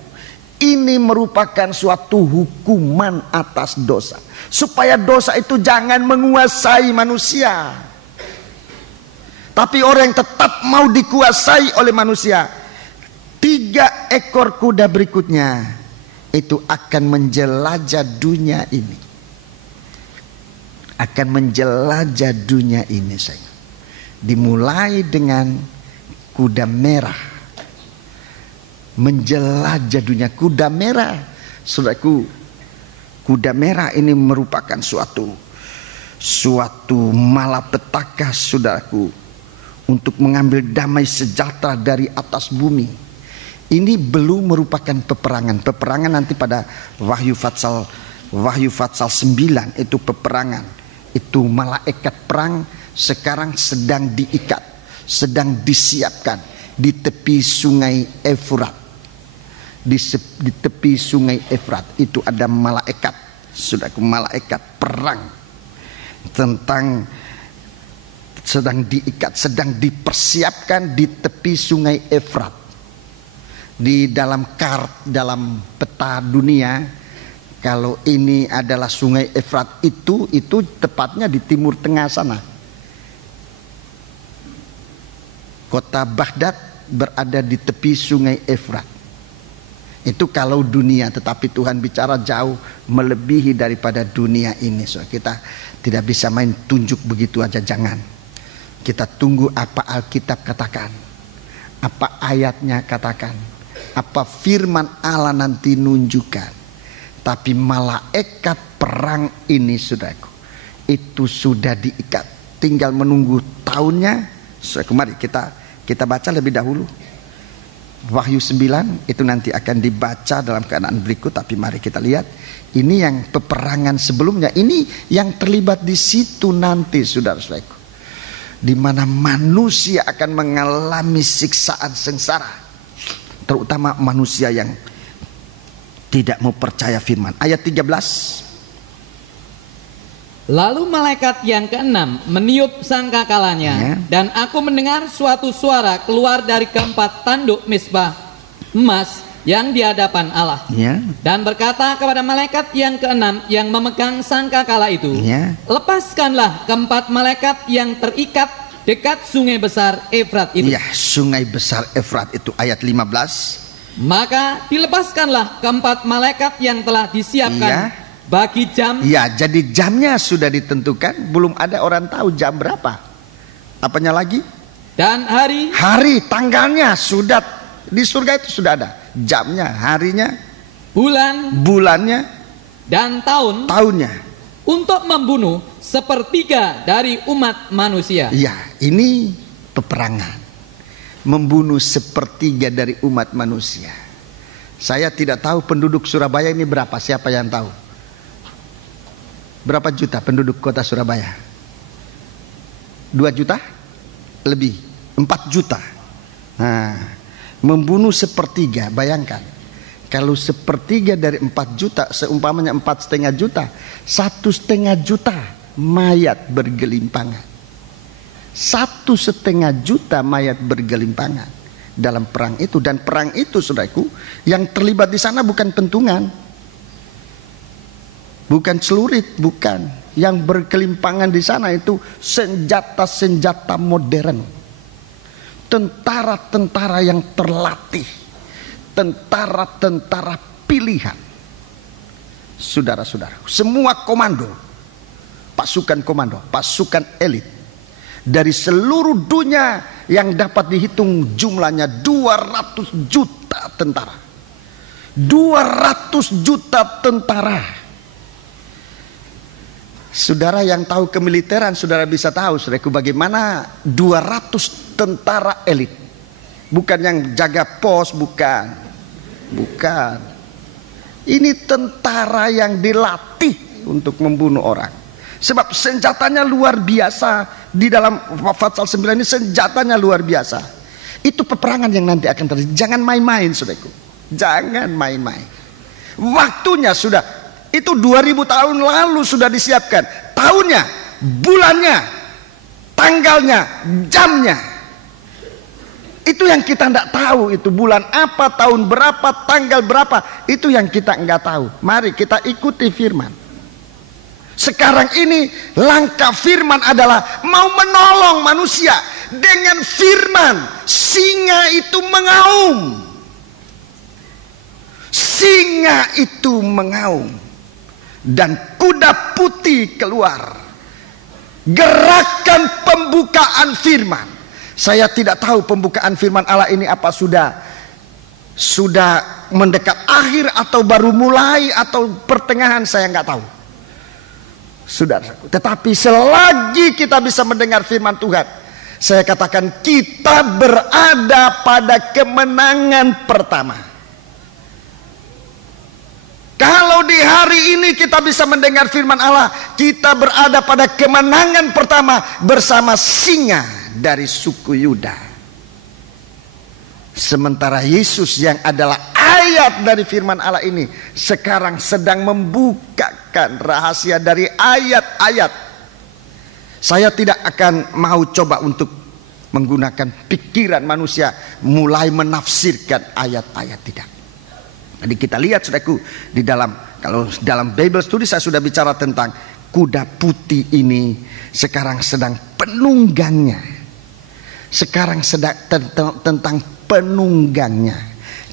Ini merupakan suatu hukuman atas dosa, supaya dosa itu jangan menguasai manusia. Tapi orang yang tetap mau dikuasai oleh manusia, 3 ekor kuda berikutnya itu akan menjelajah dunia ini. Akan menjelajah dunia ini, saya. Dimulai dengan kuda merah, menjelajah dunia. Kuda merah, saudaraku, kuda merah ini merupakan suatu malapetaka, saudaraku, untuk mengambil damai sejahtera dari atas bumi. Ini belum merupakan peperangan. Peperangan nanti pada Wahyu Fatsal 9 itu peperangan. Itu malaikat perang sekarang sedang diikat, sedang disiapkan di tepi sungai Efrat. Di tepi sungai Efrat itu ada malaikat, saudaraku, malaikat perang, tentang sedang diikat, sedang dipersiapkan di tepi sungai Efrat. Di dalam dalam peta dunia, kalau ini adalah sungai Efrat, itu tepatnya di timur tengah sana. Kota Baghdad berada di tepi sungai Efrat. Itu kalau dunia, tetapi Tuhan bicara jauh melebihi daripada dunia ini. So, kita tidak bisa main tunjuk begitu aja, jangan. Kita tunggu apa Alkitab katakan, apa ayatnya katakan, apa firman Allah nanti nunjukkan. Tapi malaikat perang ini, saudaraku, itu sudah diikat, tinggal menunggu tahunnya. So, mari kita baca lebih dahulu Wahyu 9 itu nanti akan dibaca dalam keadaan berikut, tapi mari kita lihat ini yang peperangan sebelumnya, ini yang terlibat di situ nanti, saudara-saudaraku, di mana manusia akan mengalami siksaan sengsara, terutama manusia yang tidak mau percaya firman. Ayat 13. Lalu malaikat yang keenam meniup sangkakalanya, dan aku mendengar suatu suara keluar dari keempat tanduk misbah emas yang di hadapan Allah, dan berkata kepada malaikat yang keenam yang memegang sangkakala itu, lepaskanlah keempat malaikat yang terikat dekat sungai besar Efrat itu. Ya, sungai besar Efrat itu, ayat 15. Maka dilepaskanlah keempat malaikat yang telah disiapkan bagi jam. Ya, jadi jamnya sudah ditentukan, belum ada orang tahu jam berapa. Apanya lagi? Dan hari tanggalnya sudah di surga itu sudah ada. Jamnya, harinya, bulannya, dan tahunnya. Untuk membunuh sepertiga dari umat manusia. Ya, ini peperangan. Membunuh sepertiga dari umat manusia. Saya tidak tahu penduduk Surabaya ini berapa, siapa yang tahu? Berapa juta penduduk kota Surabaya? 2 juta? Lebih, 4 juta. Nah, membunuh sepertiga, bayangkan. Kalau sepertiga dari 4 juta, seumpamanya 4,5 juta, 1,5 juta mayat bergelimpangan. 1,5 juta mayat bergelimpangan dalam perang itu. Dan perang itu, saudaraku, yang terlibat di sana bukan pentungan, bukan celurit, bukan. Yang berkelimpangan di sana itu senjata-senjata modern. Tentara-tentara yang terlatih. Tentara-tentara pilihan. Saudara-saudara, semua komando, pasukan elit dari seluruh dunia yang dapat dihitung jumlahnya 200 juta tentara. 200 juta tentara. Saudara yang tahu kemiliteran, saudara bisa tahu, saudaraku, bagaimana 200 tentara elit. Bukan yang jaga pos, bukan. Ini tentara yang dilatih untuk membunuh orang. Sebab senjatanya luar biasa. Di dalam Pasal 9 ini senjatanya luar biasa. Itu peperangan yang nanti akan terjadi. Jangan main-main, saudaraku. Jangan main-main. Waktunya sudah. Itu 2000 tahun lalu sudah disiapkan. Tahunnya, bulannya, tanggalnya, jamnya. Itu yang kita tidak tahu. Itu bulan apa, tahun berapa, tanggal berapa. Itu yang kita enggak tahu. Mari kita ikuti firman. Sekarang ini langkah firman adalah mau menolong manusia. Dengan firman, singa itu mengaum. Singa itu mengaum. Dan kuda putih keluar. Gerakan pembukaan firman. Saya tidak tahu pembukaan firman Allah ini apa sudah mendekat akhir atau baru mulai atau pertengahan, saya nggak tahu. Saudara, tetapi selagi kita bisa mendengar firman Tuhan, saya katakan kita berada pada kemenangan pertama. Kalau di hari ini kita bisa mendengar firman Allah, kita berada pada kemenangan pertama bersama singa dari suku Yuda. Sementara Yesus yang adalah ayat dari firman Allah ini sekarang sedang membukakan rahasia dari ayat-ayat. Saya tidak akan mau coba untuk menggunakan pikiran manusia mulai menafsirkan ayat-ayat, tidak. Jadi kita lihat, saudaraku, kalau dalam Bible Study saya sudah bicara tentang kuda putih ini sekarang sedang penunggangnya. Sekarang sedang tentang penunggangnya.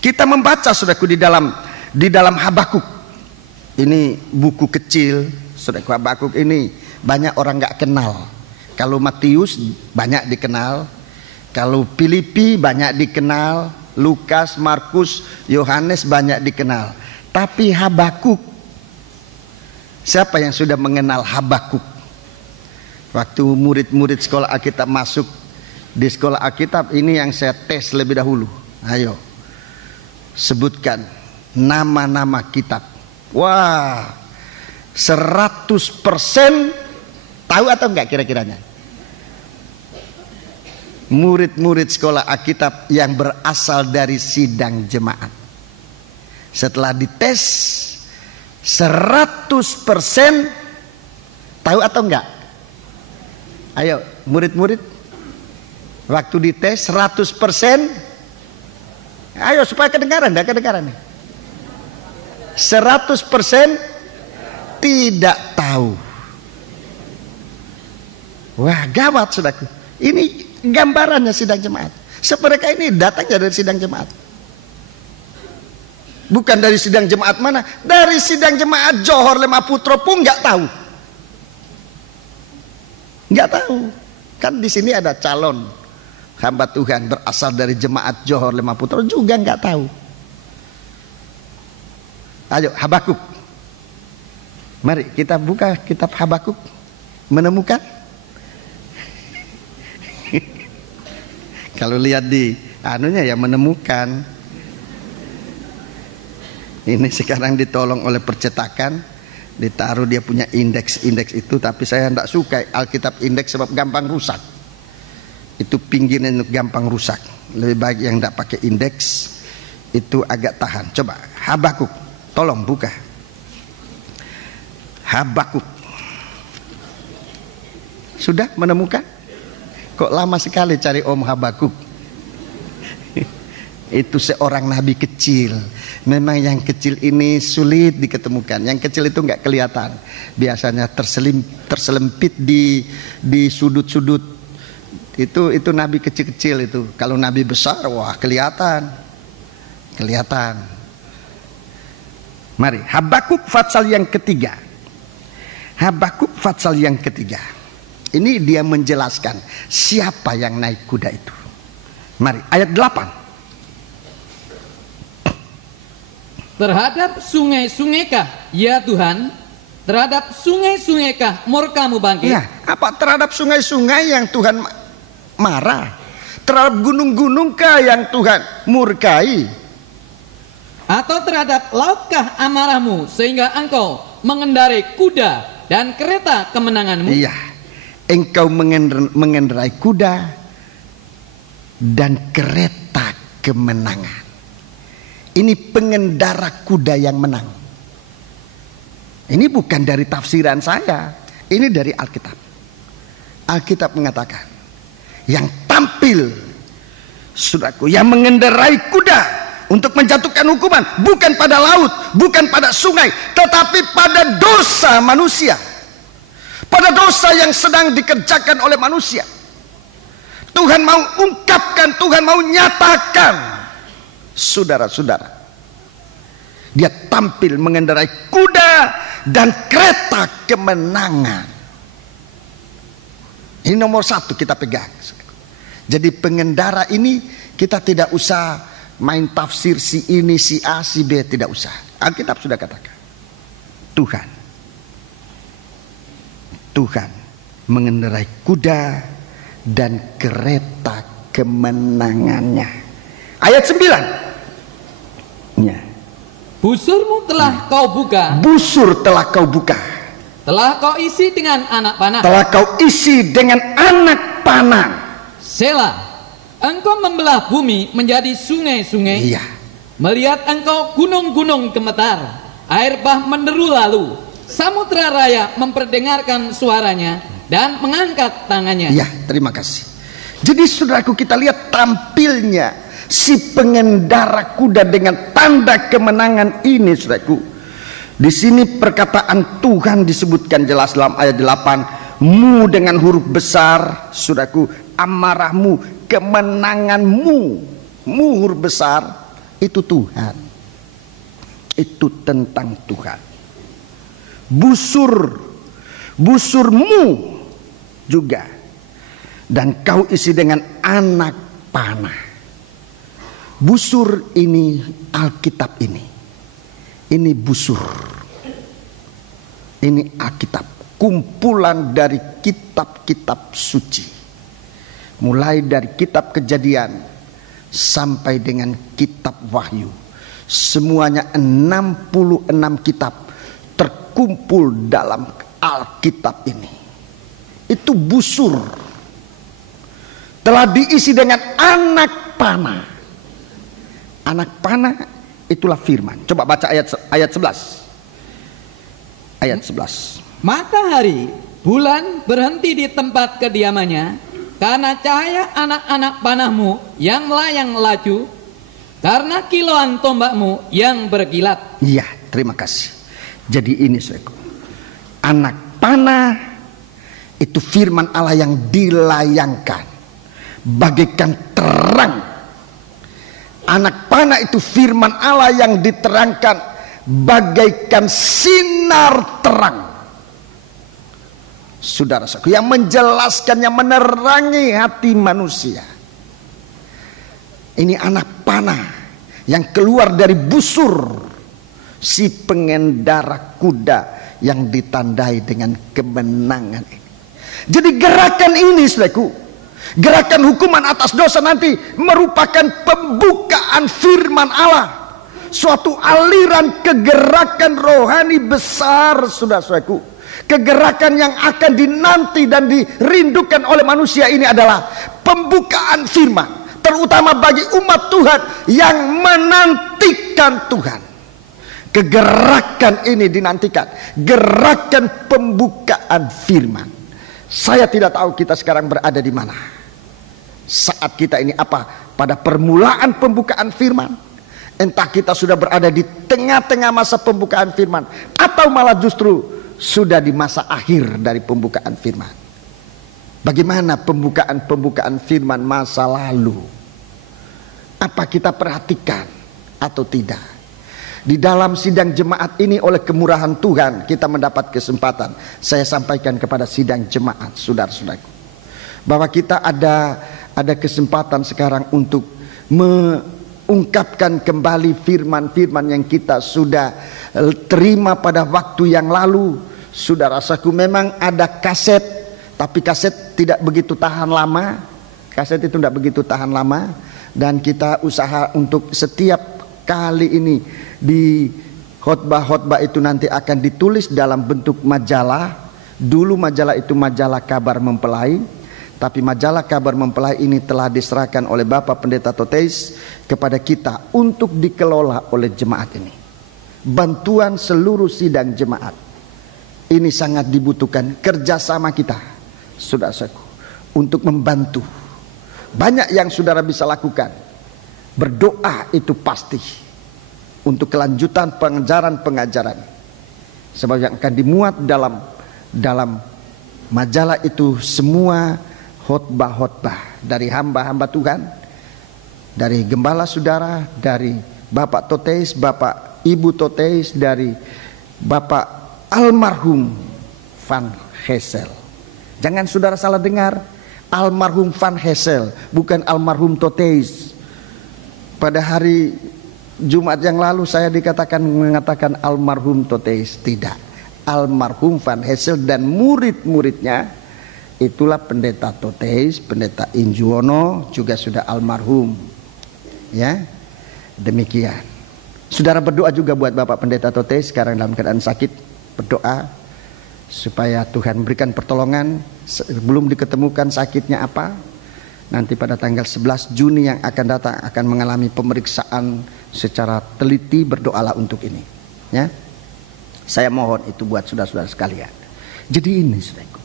Kita membaca, saudaraku, di dalam Habakuk. Ini buku kecil, saudaraku. Habakuk ini banyak orang nggak kenal. Kalau Matius banyak dikenal, kalau Filipi banyak dikenal, Lukas, Markus, Yohanes banyak dikenal. Tapi Habakuk, siapa yang sudah mengenal Habakuk? Waktu murid-murid sekolah Alkitab masuk di sekolah Alkitab, ini yang saya tes lebih dahulu. Ayo, sebutkan nama-nama kitab. Wah, 100% tahu atau enggak kira-kiranya? Murid-murid sekolah Alkitab yang berasal dari sidang jemaat. Setelah dites 100% tahu atau enggak? Ayo murid-murid, waktu dites 100%, ayo supaya kedengaran, enggak kedengaran nih. 100% tidak tahu. Wah, gawat saudaraku. Ini gambarannya sidang jemaat. Mereka ini datangnya dari sidang jemaat. Bukan dari sidang jemaat mana? Dari sidang jemaat Johor Lemaputro pun nggak tahu. Nggak tahu. Kan di sini ada calon hamba Tuhan berasal dari jemaat Johor Lemaputro juga nggak tahu. Ayo Habakuk. Mari kita buka kitab Habakuk. Menemukan? Kalau lihat di anunya ya menemukan. Ini sekarang ditolong oleh percetakan, ditaruh dia punya indeks itu, tapi saya tidak suka Alkitab indeks sebab gampang rusak. Itu pinggirnya gampang rusak. Lebih baik yang tidak pakai indeks, itu agak tahan. Coba Habakuk, tolong buka. Habakuk. Sudah menemukan? Kok lama sekali cari Om Habakuk? Itu seorang nabi kecil. Memang yang kecil ini sulit diketemukan. Yang kecil itu nggak kelihatan. Biasanya terselempit di sudut-sudut. Itu nabi kecil-kecil itu. Kalau nabi besar, wah kelihatan. Mari, Habakuk pasal yang ketiga. Habakuk pasal yang ketiga. Ini dia menjelaskan siapa yang naik kuda itu. Mari, ayat 8. Terhadap sungai-sungaikah, ya Tuhan? Terhadap sungai-sungaikah murkamu bangkit? Ya, apa terhadap sungai-sungai yang Tuhan marah? Terhadap gunung-gunungkah yang Tuhan murkai? Atau terhadap lautkah amarahmu sehingga engkau mengendarai kuda dan kereta kemenanganmu? Iya, engkau mengendarai kuda dan kereta kemenangan. Ini pengendara kuda yang menang. Ini bukan dari tafsiran saya, ini dari Alkitab. Alkitab mengatakan, yang tampil, saudaraku, yang mengendarai kuda untuk menjatuhkan hukuman bukan pada laut, bukan pada sungai, tetapi pada dosa manusia, pada dosa yang sedang dikerjakan oleh manusia. Tuhan mau ungkapkan, Tuhan mau nyatakan. Saudara-saudara, dia tampil mengendarai kuda dan kereta kemenangan. Ini nomor satu kita pegang. Jadi pengendara ini kita tidak usah main tafsir si ini, si A, si B, tidak usah. Alkitab sudah katakan, Tuhan mengendarai kuda dan kereta kemenangannya. Ayat 9. Ya. Busurmu telah kau buka. Busur telah kau buka. Telah kau isi dengan anak panah. Telah kau isi dengan anak panah. Selah. Engkau membelah bumi menjadi sungai-sungai. Iya. Melihat engkau gunung-gunung gemetar. Air bah menderu lalu. Samudra raya memperdengarkan suaranya dan mengangkat tangannya. Iya, terima kasih. Jadi saudaraku, kita lihat tampilnya si pengendara kuda dengan tanda kemenangan ini, saudaraku. Di sini perkataan Tuhan disebutkan jelas dalam ayat 8. Mu dengan huruf besar, saudaraku, amarahmu, kemenanganmu. Mu huruf besar, itu Tuhan. Itu tentang Tuhan. Busurmu juga. Dan kau isi dengan anak panah. Busur ini, Alkitab ini busur, ini Alkitab, kumpulan dari kitab-kitab suci, mulai dari kitab Kejadian sampai dengan kitab Wahyu. semuanya 66 kitab terkumpul dalam Alkitab ini. Itu busur, telah diisi dengan anak panah. Anak panah itulah firman. Coba baca ayat 11. Ayat 11. Matahari, bulan berhenti di tempat kediamannya karena cahaya anak-anak panahmu yang melayang laju, karena kilauan tombakmu yang berkilat. Iya, terima kasih. Jadi ini saudaraku, anak panah itu firman Allah yang dilayangkan bagaikan terang. Anak panah itu firman Allah yang diterangkan bagaikan sinar terang. Saudara-saudaraku, yang menjelaskan, yang menerangi hati manusia. Ini anak panah yang keluar dari busur si pengendara kuda yang ditandai dengan kemenangan ini. Jadi gerakan ini, saudaraku, gerakan hukuman atas dosa nanti merupakan pembukaan firman Allah. Suatu aliran kegerakan rohani besar, saudara-saudaraku. Kegerakan yang akan dinanti dan dirindukan oleh manusia ini adalah pembukaan firman, terutama bagi umat Tuhan yang menantikan Tuhan. Kegerakan ini dinantikan, gerakan pembukaan firman. Saya tidak tahu kita sekarang berada di mana. Saat kita ini apa? Pada permulaan pembukaan firman. Entah kita sudah berada di tengah-tengah masa pembukaan firman, atau malah justru sudah di masa akhir dari pembukaan firman. Bagaimana pembukaan firman masa lalu? Apa kita perhatikan atau tidak? Di dalam sidang jemaat ini oleh kemurahan Tuhan kita mendapat kesempatan. Saya sampaikan kepada sidang jemaat, saudara-saudaraku, bahwa kita ada kesempatan sekarang untuk mengungkapkan kembali firman-firman yang kita sudah terima pada waktu yang lalu. Saudara-saudaraku, memang ada kaset, tapi kaset tidak begitu tahan lama. Kaset itu tidak begitu tahan lama, dan kita usaha untuk setiap kali ini di khotbah-khotbah itu nanti akan ditulis dalam bentuk majalah. Dulu majalah itu majalah Kabar Mempelai, tapi majalah Kabar Mempelai ini telah diserahkan oleh Bapak Pendeta Toteis kepada kita untuk dikelola oleh jemaat ini. Bantuan seluruh sidang jemaat ini sangat dibutuhkan kerjasama kita, saudara-saudaraku, untuk membantu. Banyak yang saudara bisa lakukan. Berdoa itu pasti untuk kelanjutan pengajaran-pengajaran, sebab yang akan dimuat dalam majalah itu semua khotbah-khotbah dari hamba-hamba Tuhan, dari gembala saudara, dari Bapak Toteis, Bapak Ibu Toteis, dari Bapak almarhum Van Hessel. Jangan saudara salah dengar, almarhum Van Hessel, bukan almarhum Toteis. Pada hari Jumat yang lalu saya mengatakan almarhum Toteis. Tidak, almarhum Van Hessel dan murid-muridnya. Itulah Pendeta Toteis, Pendeta Injuwono juga sudah almarhum. Ya, demikian. Saudara berdoa juga buat Bapak Pendeta Toteis sekarang dalam keadaan sakit. Berdoa supaya Tuhan berikan pertolongan. Belum diketemukan sakitnya apa. Nanti pada tanggal 11 Juni yang akan datang akan mengalami pemeriksaan secara teliti. Berdoalah untuk ini, ya. Saya mohon itu buat saudara-saudara sekalian. Jadi ini, saudaraku,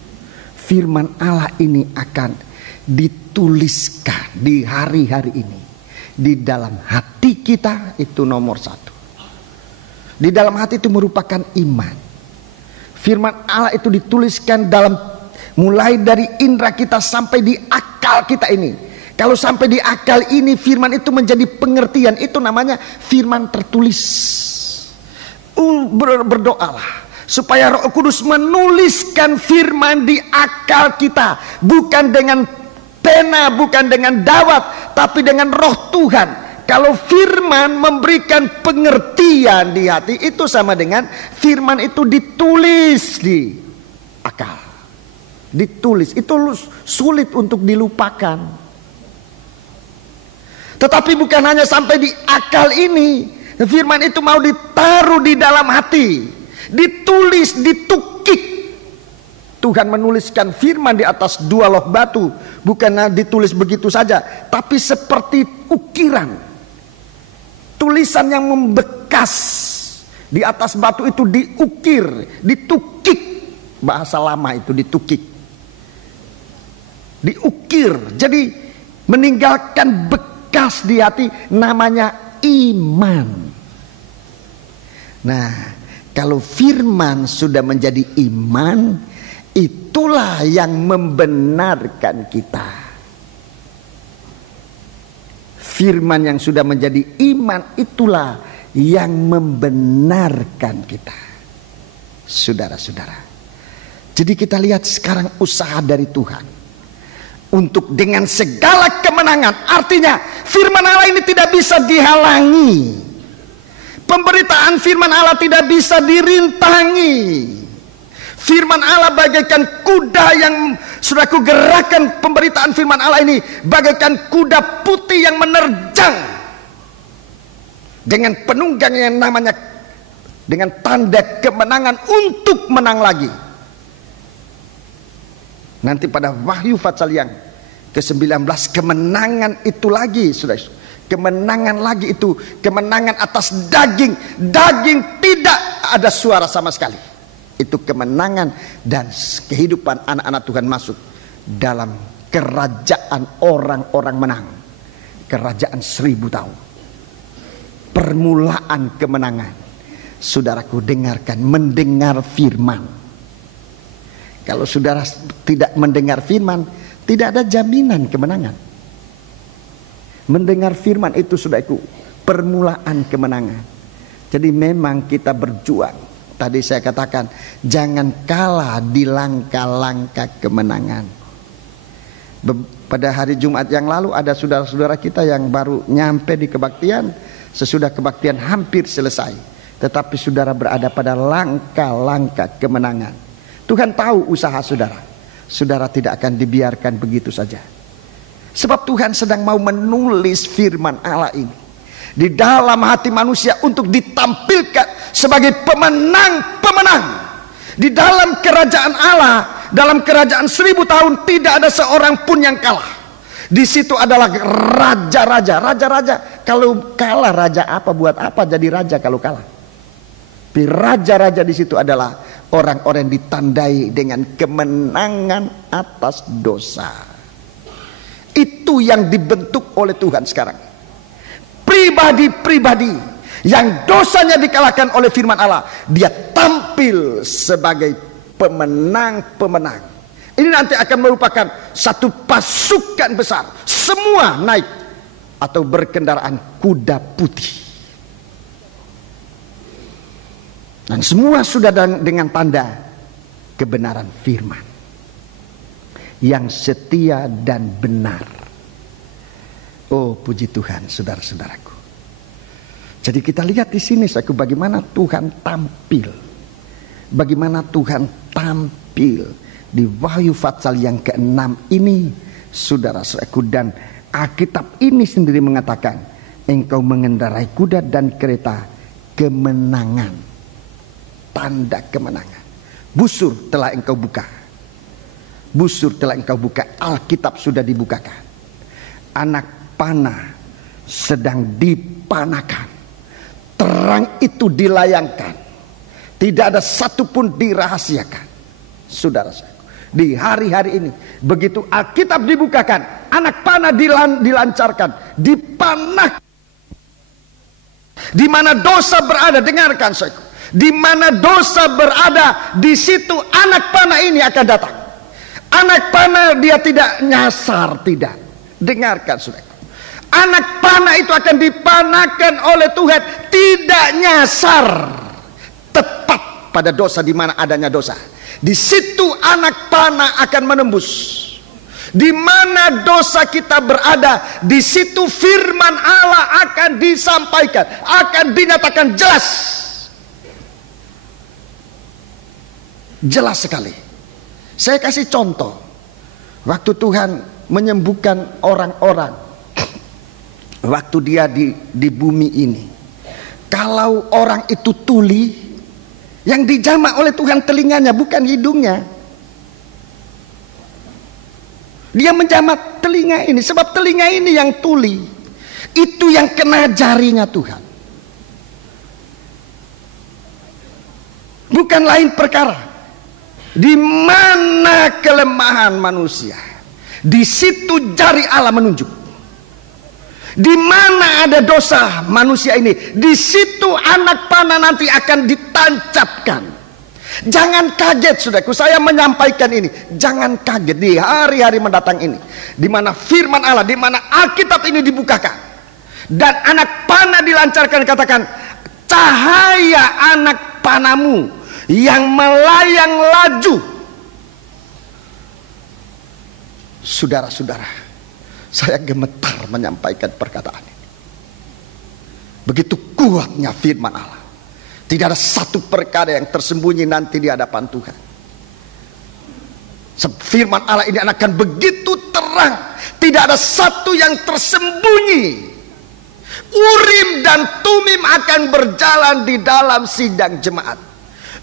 firman Allah ini akan dituliskan di hari-hari ini di dalam hati kita. Itu nomor satu. Di dalam hati itu merupakan iman. Firman Allah itu dituliskan dalam, mulai dari indera kita sampai di akal kita ini. Kalau sampai di akal ini firman itu menjadi pengertian, itu namanya firman tertulis. Berdoalah supaya Roh Kudus menuliskan firman di akal kita, bukan dengan pena, bukan dengan dawat, tapi dengan Roh Tuhan. Kalau firman memberikan pengertian di hati, itu sama dengan firman itu ditulis di akal. Ditulis, itu sulit untuk dilupakan. Tetapi bukan hanya sampai di akal ini, Firman itu mau ditaruh di dalam hati, ditulis, ditukik. Tuhan menuliskan firman di atas 2 loh batu, bukan ditulis begitu saja, tapi seperti ukiran, tulisan yang membekas di atas batu itu, diukir, ditukik. Bahasa lama itu ditukik, diukir, jadi meninggalkan bekas di hati, namanya iman. Nah, kalau firman sudah menjadi iman, itulah yang membenarkan kita. Firman yang sudah menjadi iman itulah yang membenarkan kita. Saudara-saudara, jadi kita lihat sekarang usaha dari Tuhan untuk dengan segala kemenangan. Artinya firman Allah ini tidak bisa dihalangi. Pemberitaan firman Allah tidak bisa dirintangi. Firman Allah bagaikan kuda yang sudah ku gerakan. Pemberitaan firman Allah ini bagaikan kuda putih yang menerjang dengan penunggang yang namanya, dengan tanda kemenangan untuk menang lagi. Nanti pada Wahyu pasal yang ke-19, kemenangan itu lagi, saudara. Kemenangan lagi itu, kemenangan atas daging. Daging tidak ada suara sama sekali. Itu kemenangan dan kehidupan anak-anak Tuhan masuk dalam kerajaan orang-orang menang. Kerajaan 1000 tahun. Permulaan kemenangan. Saudaraku, dengarkan, mendengar firman. Kalau saudara tidak mendengar firman, tidak ada jaminan kemenangan. Mendengar firman itu, saudaraku, permulaan kemenangan. Jadi memang kita berjuang. Tadi saya katakan, jangan kalah di langkah-langkah kemenangan. Pada hari Jumat yang lalu ada saudara-saudara kita yang baru nyampe di kebaktian. Sesudah kebaktian hampir selesai, tetapi saudara berada pada langkah-langkah kemenangan. Tuhan tahu usaha saudara. Saudara tidak akan dibiarkan begitu saja. Sebab Tuhan sedang mau menulis firman Allah ini di dalam hati manusia untuk ditampilkan sebagai pemenang-pemenang. Di dalam kerajaan Allah, dalam kerajaan 1000 tahun tidak ada seorang pun yang kalah. Di situ adalah raja-raja. Raja-raja, kalau kalah raja apa, buat apa jadi raja kalau kalah? Tapi raja-raja di situ adalah orang-orang yang ditandai dengan kemenangan atas dosa. Itu yang dibentuk oleh Tuhan sekarang. Pribadi-pribadi yang dosanya dikalahkan oleh firman Allah, dia tampil sebagai pemenang-pemenang. Ini nanti akan merupakan satu pasukan besar. Semua naik atau berkendaraan kuda putih. Dan semua sudah dengan tanda kebenaran firman yang setia dan benar. Oh, puji Tuhan, saudara-saudaraku. Jadi kita lihat di sini, saudaraku, bagaimana Tuhan tampil. Bagaimana Tuhan tampil di Wahyu pasal yang ke-6 ini, saudara-saudaraku. Dan Alkitab ini sendiri mengatakan, engkau mengendarai kuda dan kereta kemenangan. Tanda kemenangan. Busur telah engkau buka. Busur telah engkau buka. Alkitab sudah dibukakan. Anak panah sedang dipanakan. Terang itu dilayangkan. Tidak ada satupun dirahasiakan. Saudara-saudara, di hari-hari ini, begitu Alkitab dibukakan, anak panah dilancarkan, dipanahkan. Di mana dosa berada, dengarkan saudara. Di mana dosa berada, di situ anak panah ini akan datang. Anak panah dia tidak nyasar, tidak. Dengarkan saudara. Anak panah itu akan dipanahkan oleh Tuhan, tidak nyasar. Tepat pada dosa di mana adanya dosa. Di situ anak panah akan menembus. Di mana dosa kita berada, di situ firman Allah akan disampaikan, akan dinyatakan jelas. Jelas sekali. Saya kasih contoh. Waktu Tuhan menyembuhkan orang-orang, waktu dia di bumi ini, Kalau orang itu tuli, yang dijamah oleh Tuhan telinganya, bukan hidungnya. Dia menjamah telinga ini, sebab telinga ini yang tuli, itu yang kena jarinya Tuhan. Bukan lain perkara, di mana kelemahan manusia, di situ jari Allah menunjuk. Di mana ada dosa manusia ini, di situ anak panah nanti akan ditancapkan. Jangan kaget, saudaraku, saya menyampaikan ini. Jangan kaget di hari-hari mendatang ini, di mana firman Allah, di mana Alkitab ini dibukakan, dan anak panah dilancarkan, katakan, cahaya anak panahmu yang melayang laju. Saudara-saudara, saya gemetar menyampaikan perkataan ini. Begitu kuatnya firman Allah. Tidak ada satu perkara yang tersembunyi nanti di hadapan Tuhan. Firman Allah ini akan begitu terang. Tidak ada satu yang tersembunyi. Urim dan Tumim akan berjalan di dalam sidang jemaat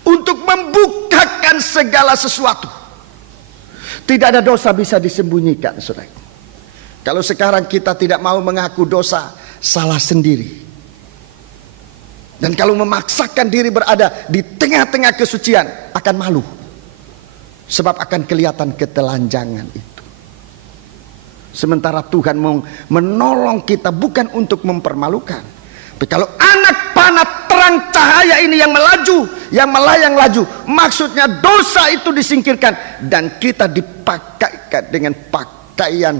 untuk membukakan segala sesuatu. Tidak ada dosa bisa disembunyikan, saudara. Kalau sekarang kita tidak mau mengaku dosa, salah sendiri. Dan kalau memaksakan diri berada di tengah-tengah kesucian, akan malu. Sebab akan kelihatan ketelanjangan itu. Sementara Tuhan mau menolong kita bukan untuk mempermalukan. Tapi kalau anak panah terang cahaya ini yang melaju, yang melayang laju, maksudnya dosa itu disingkirkan. Dan kita dipakaikan dengan pakaian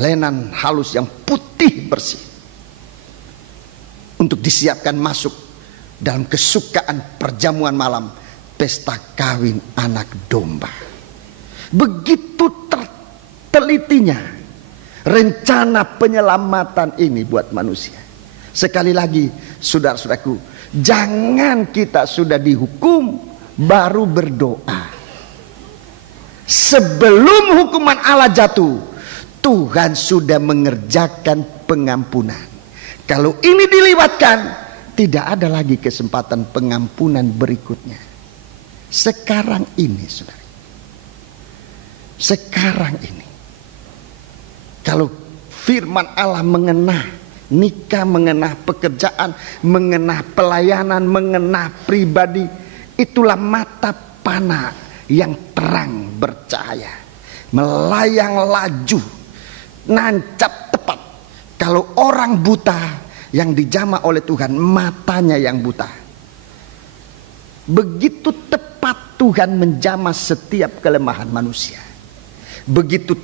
lenan halus yang putih bersih, untuk disiapkan masuk dalam kesukaan perjamuan malam, pesta kawin anak domba. Begitu telitinya rencana penyelamatan ini buat manusia. Sekali lagi, saudara-saudaraku, jangan kita sudah dihukum baru berdoa. Sebelum hukuman Allah jatuh, Tuhan sudah mengerjakan pengampunan. Kalau ini dilewatkan, tidak ada lagi kesempatan pengampunan berikutnya. Sekarang ini, saudara. Sekarang ini. Kalau firman Allah mengenai nikah, mengenai pekerjaan, mengenai pelayanan, mengenai pribadi, itulah mata panah yang terang bercahaya, melayang laju, nancap tepat. Kalau orang buta yang dijamah oleh Tuhan, matanya yang buta. Begitu tepat Tuhan menjamah setiap kelemahan manusia. Begitu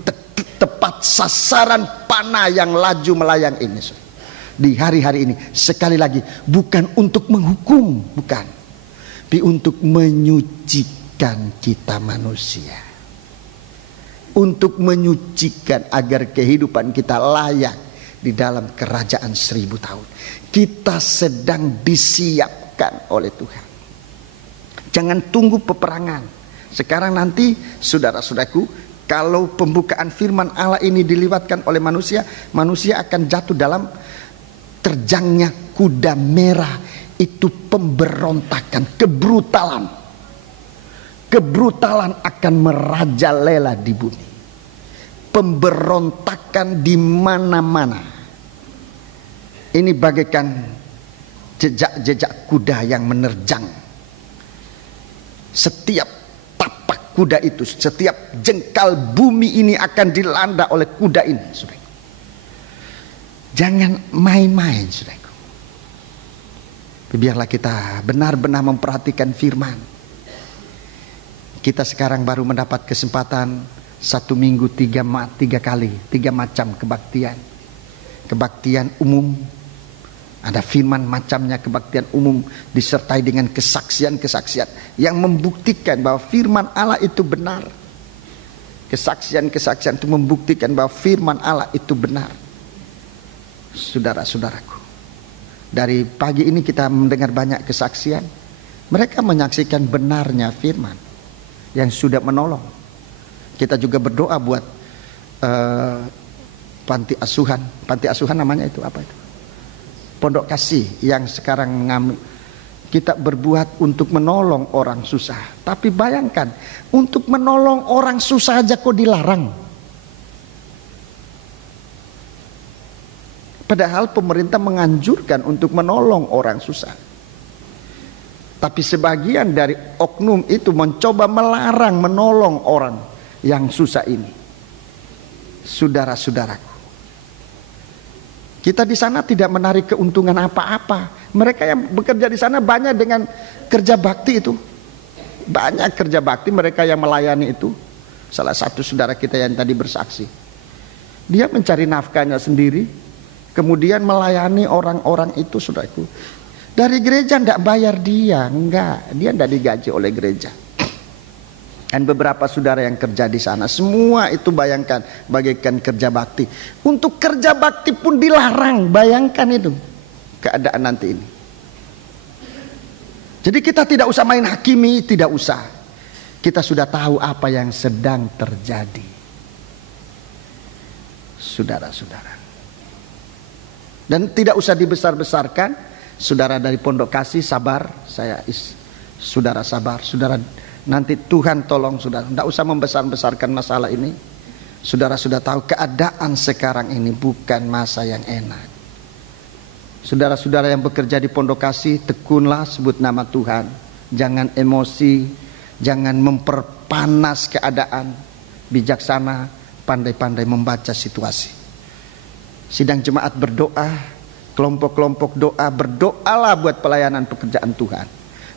tepat sasaran panah yang laju melayang ini. Di hari-hari ini, sekali lagi, bukan untuk menghukum, bukan. Tapi untuk menyucikan kita manusia. Untuk menyucikan agar kehidupan kita layak di dalam kerajaan 1000 tahun. Kita sedang disiapkan oleh Tuhan. Jangan tunggu peperangan. Sekarang nanti, saudara-saudaraku, kalau pembukaan firman Allah ini diliwatkan oleh manusia, manusia akan jatuh dalam terjangnya kuda merah. Itu pemberontakan, kebrutalan. Kebrutalan akan merajalela di bumi. Pemberontakan di mana-mana. Ini bagaikan jejak-jejak kuda yang menerjang. Setiap tapak kuda itu, setiap jengkal bumi ini akan dilanda oleh kuda ini. Jangan main-main, saudaraku. Biarlah kita benar-benar memperhatikan firman. Kita sekarang baru mendapat kesempatan 1 minggu 3 kali, 3 macam kebaktian. Kebaktian umum, ada firman macamnya kebaktian umum, disertai dengan kesaksian-kesaksian yang membuktikan bahwa firman Allah itu benar. Kesaksian-kesaksian itu membuktikan bahwa firman Allah itu benar. Saudara-saudaraku, dari pagi ini kita mendengar banyak kesaksian. Mereka menyaksikan benarnya firman yang sudah menolong. Kita juga berdoa buat panti asuhan namanya itu apa itu? Pondok Kasih yang sekarang kita berbuat untuk menolong orang susah. Tapi bayangkan, untuk menolong orang susah aja kok dilarang. Padahal pemerintah menganjurkan untuk menolong orang susah. Tapi sebagian dari oknum itu mencoba melarang menolong orang yang susah ini. Saudara-saudaraku, kita di sana tidak menarik keuntungan apa-apa. Mereka yang bekerja di sana banyak dengan kerja bakti itu. Banyak kerja bakti mereka yang melayani itu. Salah satu saudara kita yang tadi bersaksi, dia mencari nafkahnya sendiri, kemudian melayani orang-orang itu, saudaraku. Dari gereja tidak bayar dia, enggak, dia tidak digaji oleh gereja. Dan beberapa saudara yang kerja di sana, semua itu bayangkan bagaikan kerja bakti. Untuk kerja bakti pun dilarang, bayangkan itu keadaan nanti ini. Jadi kita tidak usah main hakimi, tidak usah. Kita sudah tahu apa yang sedang terjadi, saudara-saudara. Dan tidak usah dibesar-besarkan. Saudara dari Pondok Kasih sabar, saudara sabar, saudara nanti Tuhan tolong saudara. Tidak usah membesar-besarkan masalah ini. Saudara sudah tahu keadaan sekarang ini bukan masa yang enak. Saudara-saudara yang bekerja di Pondok Kasih, tekunlah, sebut nama Tuhan. Jangan emosi, jangan memperpanas keadaan. Bijaksana, pandai-pandai membaca situasi. Sidang jemaat berdoa, kelompok-kelompok doa, berdoalah buat pelayanan pekerjaan Tuhan.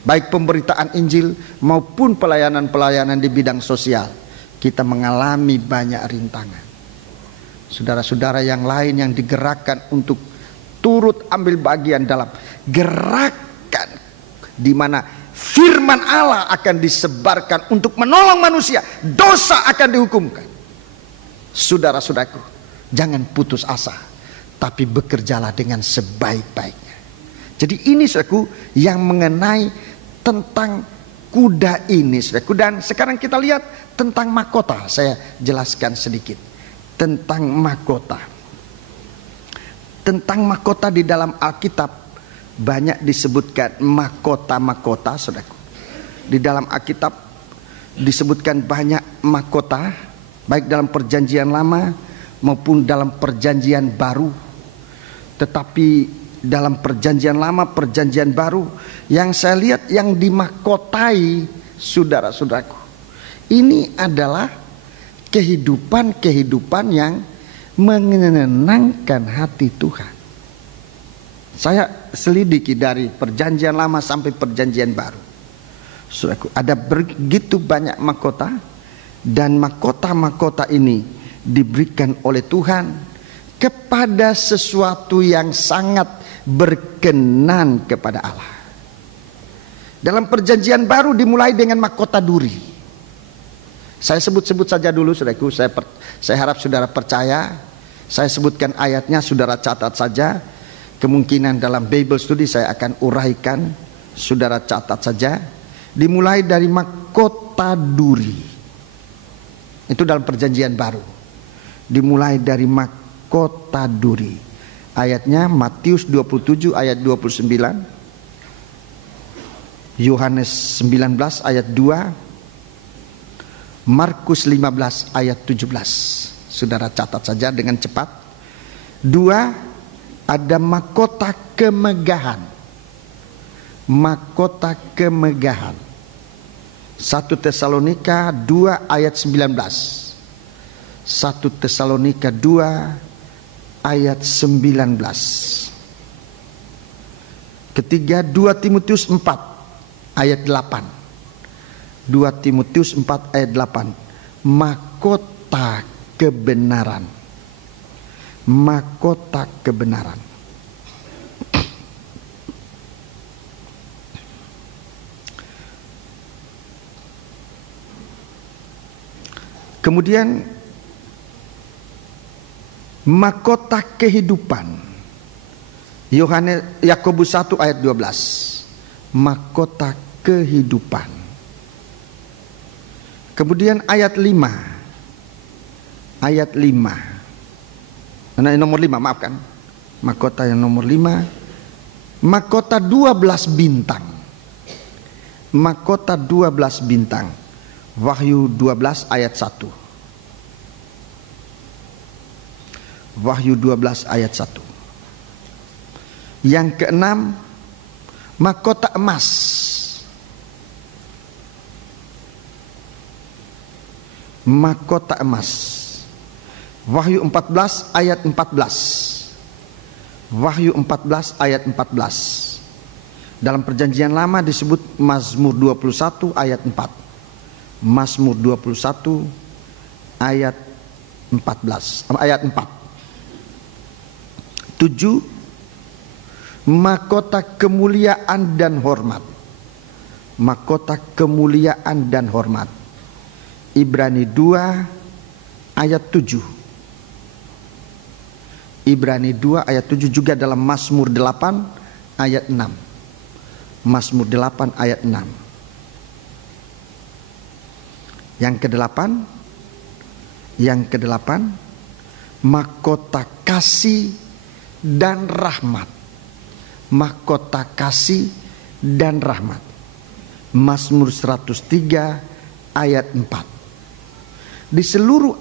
Baik pemberitaan Injil maupun pelayanan-pelayanan di bidang sosial. Kita mengalami banyak rintangan. Saudara-saudara yang lain yang digerakkan untuk turut ambil bagian dalam gerakan di mana firman Allah akan disebarkan untuk menolong manusia, dosa akan dihukumkan. Saudara-saudaraku, jangan putus asa, tapi bekerjalah dengan sebaik-baiknya. Jadi ini saudaraku yang mengenai tentang kuda ini saudaraku. Dan sekarang kita lihat tentang mahkota. Saya jelaskan sedikit tentang mahkota. Tentang mahkota di dalam Alkitab banyak disebutkan mahkota-mahkota saudaraku. Di dalam Alkitab disebutkan banyak mahkota, baik dalam perjanjian lama maupun dalam perjanjian baru. Tetapi dalam perjanjian lama, perjanjian baru, yang saya lihat yang dimahkotai saudara-saudaraku, ini adalah kehidupan-kehidupan yang menyenangkan hati Tuhan. Saya selidiki dari perjanjian lama sampai perjanjian baru, saudaraku, ada begitu banyak mahkota. Dan mahkota-mahkota ini diberikan oleh Tuhan kepada sesuatu yang sangat berkenan kepada Allah. Dalam perjanjian baru dimulai dengan mahkota duri. Saya sebut-sebut saja dulu saudaraku. Saya harap saudara percaya. Saya sebutkan ayatnya, saudara catat saja. Kemungkinan dalam Bible Study saya akan uraikan, saudara catat saja. Dimulai dari mahkota duri. Itu dalam perjanjian baru. Dimulai dari mahkota duri. Ayatnya Matius 27 ayat 29, Yohanes 19 ayat 2, Markus 15 ayat 17. Saudara catat saja dengan cepat. 2, ada mahkota kemegahan. Mahkota kemegahan. 1 Tesalonika 2 ayat 19. 1 Tesalonika 2 ayat 19. Ketiga, 2 Timotius 4 ayat 8. 2 Timotius 4 ayat 8. Mahkota kebenaran. Mahkota kebenaran. Kemudian mahkota kehidupan. Yakobus 1 ayat 12. Mahkota kehidupan. Kemudian ayat 5. Ayat 5. Nah, nomor 5, maafkan. Mahkota yang nomor 5 mahkota 12 bintang. Mahkota 12 bintang. Wahyu 12 ayat 1. Wahyu 12 ayat 1. Yang keenam, mahkota emas. Mahkota emas. Wahyu 14 ayat 14. Wahyu 14 ayat 14. Dalam perjanjian lama disebut Mazmur 21 ayat 4. Mazmur 21 ayat 14 ayat 4. 7. Mahkota kemuliaan dan hormat. Mahkota kemuliaan dan hormat. Ibrani 2 ayat 7. Ibrani 2 ayat 7 juga dalam Mazmur 8 ayat 6. Mazmur 8 ayat 6. Yang kedelapan, mahkota kasih dan rahmat. Mahkota kasih dan rahmat. Mazmur 103 ayat 4. Di seluruh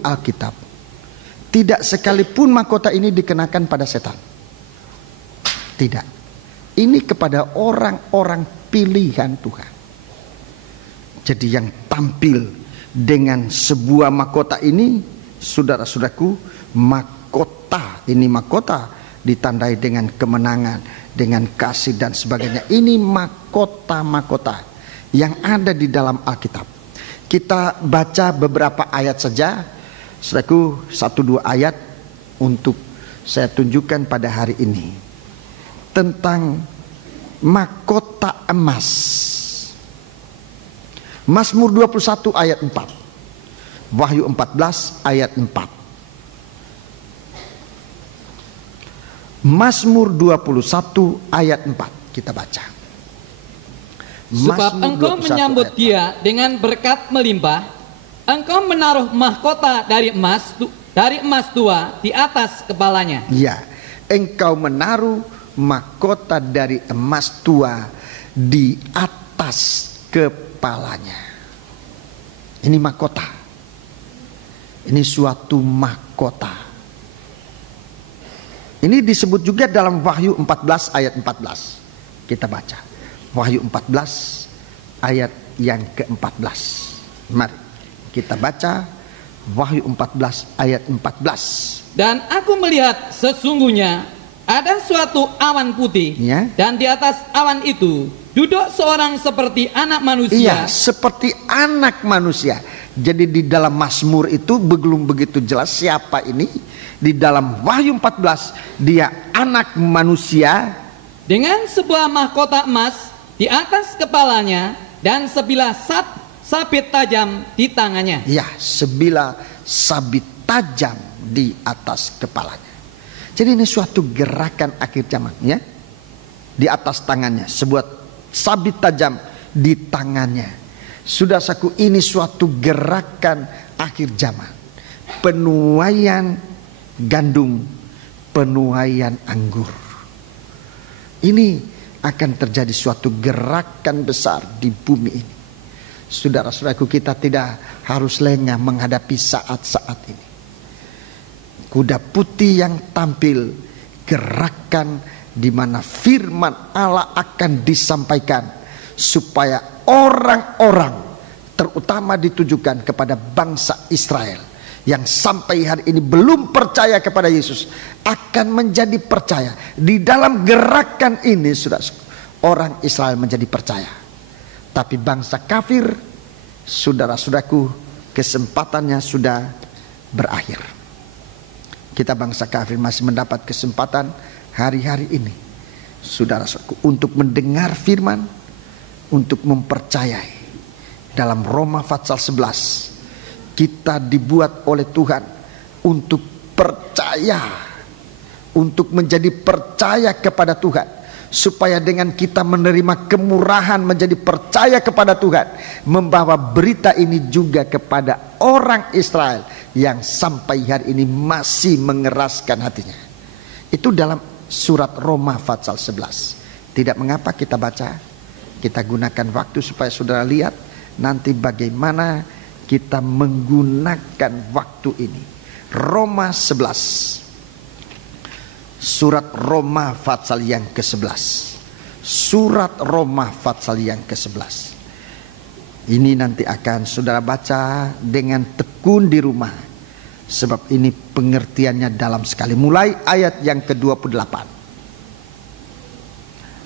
Alkitab, tidak sekalipun mahkota ini dikenakan pada setan. Tidak. Ini kepada orang-orang pilihan Tuhan. Jadi yang tampil dengan sebuah mahkota ini, saudara-saudaraku, mahkota. Ini mahkota ditandai dengan kemenangan, dengan kasih dan sebagainya. Ini mahkota-mahkota yang ada di dalam Alkitab. Kita baca beberapa ayat saja, saudaraku, 1-2 ayat untuk saya tunjukkan pada hari ini tentang mahkota emas. Mazmur 21 ayat 4. Wahyu 14 ayat 4. Mazmur 21 ayat 4. Kita baca. Sebab engkau menyambut dia dengan berkat melimpah. Engkau menaruh mahkota dari emas tua di atas kepalanya. Ya, engkau menaruh mahkota dari emas tua di atas kepalanya. Ini mahkota. Ini suatu mahkota. Ini disebut juga dalam Wahyu 14 ayat 14. Kita baca Wahyu 14 ayat yang ke-14. Mari kita baca Wahyu 14 ayat 14. Dan aku melihat sesungguhnya ada suatu awan putih, ya. Dan di atas awan itu duduk seorang seperti anak manusia. Iya, seperti anak manusia. Jadi di dalam Mazmur itu belum begitu jelas siapa ini. Di dalam Wahyu 14 dia anak manusia dengan sebuah mahkota emas di atas kepalanya dan sebilah sabit tajam di tangannya. Ya, sebilah sabit tajam di atas kepalanya. Jadi ini suatu gerakan akhir zaman, ya. Di atas tangannya sebuah sabit tajam di tangannya. Saudaraku, ini suatu gerakan akhir zaman. Penuaian gandum, penuaian anggur. Ini akan terjadi suatu gerakan besar di bumi ini. Saudara-saudaraku, kita tidak harus lengah menghadapi saat-saat ini. Kuda putih yang tampil, gerakan di mana firman Allah akan disampaikan supaya orang-orang, terutama ditujukan kepada bangsa Israel yang sampai hari ini belum percaya kepada Yesus, akan menjadi percaya. Di dalam gerakan ini, saudara, orang Israel menjadi percaya. Tapi bangsa kafir, saudara-saudaraku, kesempatannya sudah berakhir. Kita bangsa kafir masih mendapat kesempatan hari-hari ini, saudara-saudaraku, untuk mendengar firman, untuk mempercayai. Dalam Roma pasal 11, kita dibuat oleh Tuhan untuk percaya, untuk menjadi percaya kepada Tuhan, supaya dengan kita menerima kemurahan menjadi percaya kepada Tuhan, membawa berita ini juga kepada orang Israel yang sampai hari ini masih mengeraskan hatinya. Itu dalam surat Roma pasal 11. Tidak mengapa kita baca, kita gunakan waktu supaya saudara lihat nanti bagaimana kita menggunakan waktu ini. Roma 11. Surat Roma pasal yang ke-11. Surat Roma pasal yang ke-11. Ini nanti akan saudara baca dengan tekun di rumah, sebab ini pengertiannya dalam sekali. Mulai ayat yang ke-28.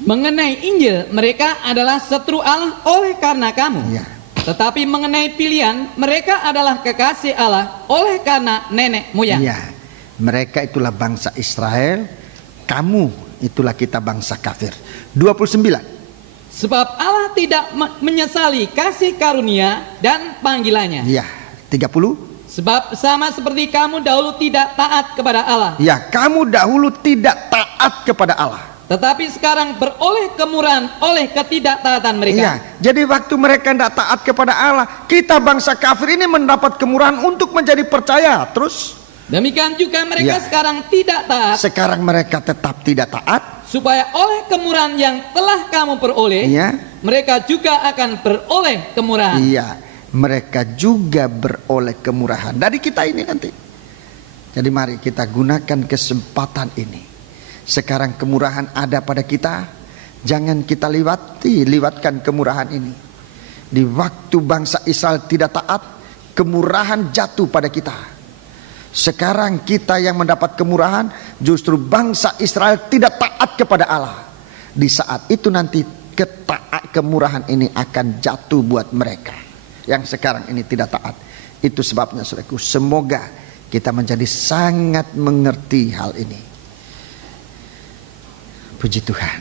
Mengenai Injil, mereka adalah setru Allah oleh karena kamu. Ya. Tetapi mengenai pilihan, mereka adalah kekasih Allah oleh karena nenek moyang. Ya, mereka itulah bangsa Israel, kamu itulah kita bangsa kafir. 29. Sebab Allah tidak menyesali kasih karunia dan panggilannya. Ya, 30. Sebab sama seperti kamu dahulu tidak taat kepada Allah. Ya, kamu dahulu tidak taat kepada Allah. Tetapi sekarang beroleh kemurahan oleh ketidaktaatan mereka. Ya, jadi waktu mereka tidak taat kepada Allah, kita bangsa kafir ini mendapat kemurahan untuk menjadi percaya. Terus demikian juga mereka sekarang tidak taat. Sekarang mereka tetap tidak taat, supaya oleh kemurahan yang telah kamu peroleh, mereka juga akan beroleh kemurahan. Iya, mereka juga beroleh kemurahan dari kita ini nanti. Jadi mari kita gunakan kesempatan ini. Sekarang kemurahan ada pada kita, jangan kita lewatkan kemurahan ini. Di waktu bangsa Israel tidak taat, kemurahan jatuh pada kita. Sekarang kita yang mendapat kemurahan, justru bangsa Israel tidak taat kepada Allah. Di saat itu nanti kemurahan ini akan jatuh buat mereka yang sekarang ini tidak taat. Itu sebabnya saudaraku, semoga kita menjadi sangat mengerti hal ini. Puji Tuhan.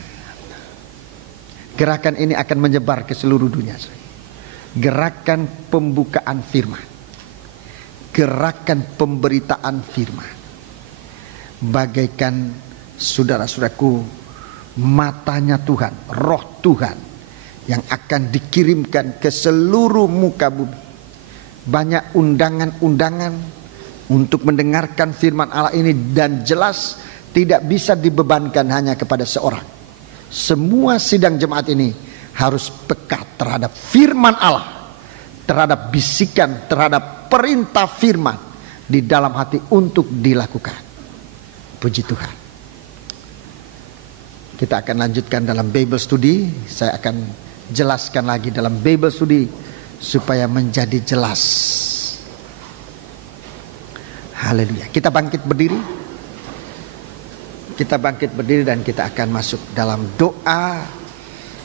Gerakan ini akan menyebar ke seluruh dunia. Gerakan pembukaan firman, gerakan pemberitaan firman, bagaikan saudara-saudaraku matanya Tuhan, roh Tuhan yang akan dikirimkan ke seluruh muka bumi. Banyak undangan-undangan untuk mendengarkan firman Allah ini, dan jelas tidak bisa dibebankan hanya kepada seorang. Semua sidang jemaat ini harus peka terhadap firman Allah, terhadap bisikan, terhadap perintah firman di dalam hati untuk dilakukan. Puji Tuhan. Kita akan lanjutkan dalam Bible Study. Saya akan jelaskan lagi dalam Bible Study supaya menjadi jelas. Haleluya. Kita bangkit berdiri. Kita bangkit berdiri dan kita akan masuk dalam doa.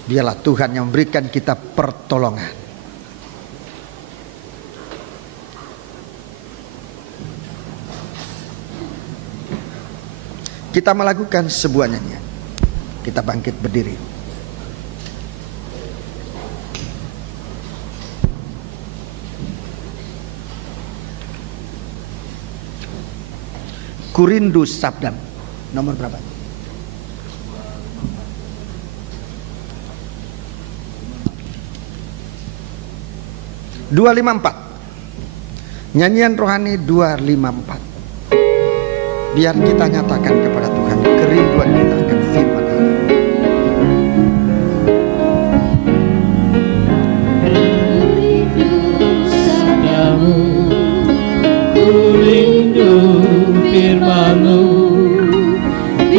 Biarlah Tuhan yang memberikan kita pertolongan. Kita melakukan sebuah nyanyian. Kita bangkit berdiri. Kurindu sabdamu. Nomor berapa? 254. Nyanyian rohani 254. Biar kita nyatakan kepada Tuhan kerinduan kita akan firman Allah.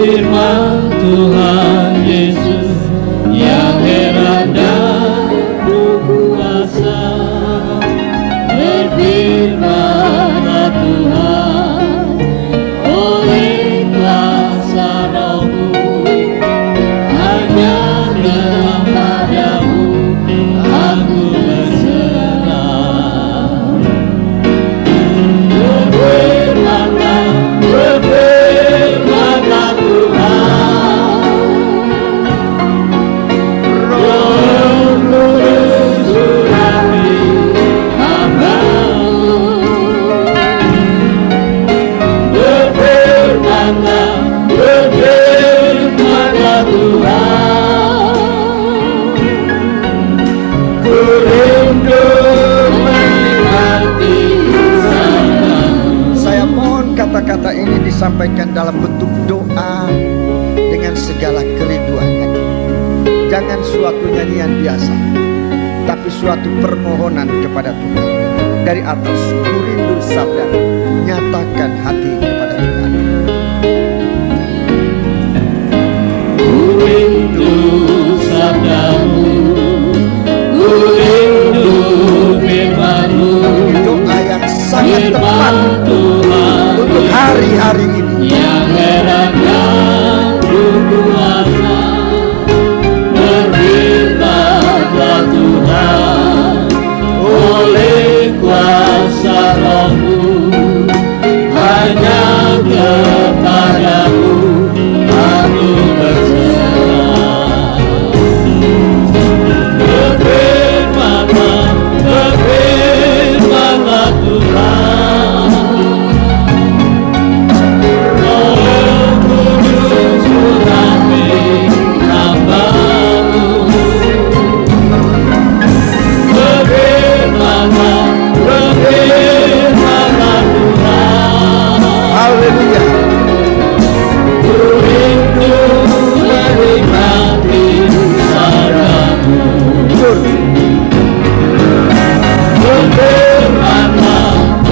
Firman Tuhan Yesus yang heran dan berkuasa, berfirmanlah Tuhan oleh kuasa Roh-Mu, hanya dalam padamu aku berserah. Berfirmanlah, berfirmanlah Kata-kata ini disampaikan dalam bentuk doa segala kerinduannya. Jangan suatu nyanyian biasa, tapi suatu permohonan kepada Tuhan. Dari atas, ku rindu sabda, nyatakan hati kepada Tuhan. Ku rindu sabdamu, ku rindu firman-Mu. Doa yang sangat tepat untuk hari-hari ini. Yang heran yang berkuasa, berfirmanlah Tuhan, oleh kuasa Roh-Mu, hanya kepadamu aku berserah. Berfirmanlah Tuhan, Roh Kudus urapi hamba-Mu. Berfirmanlah Tuhan, Haleluya. ku rindu menikmati sabda-Mu.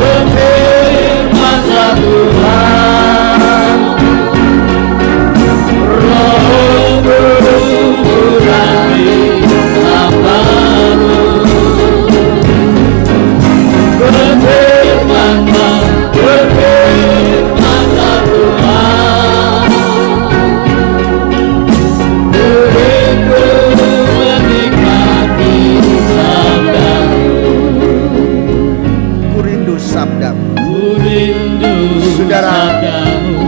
Berfirmanlah Tuhan, Roh Kudus urapi hamba-Mu. Berfirmanlah Tuhan, ku rindu menikmati sabda-Mu. Ku rindu sabdamu. Ku rindu Saudara, sabda-Mu.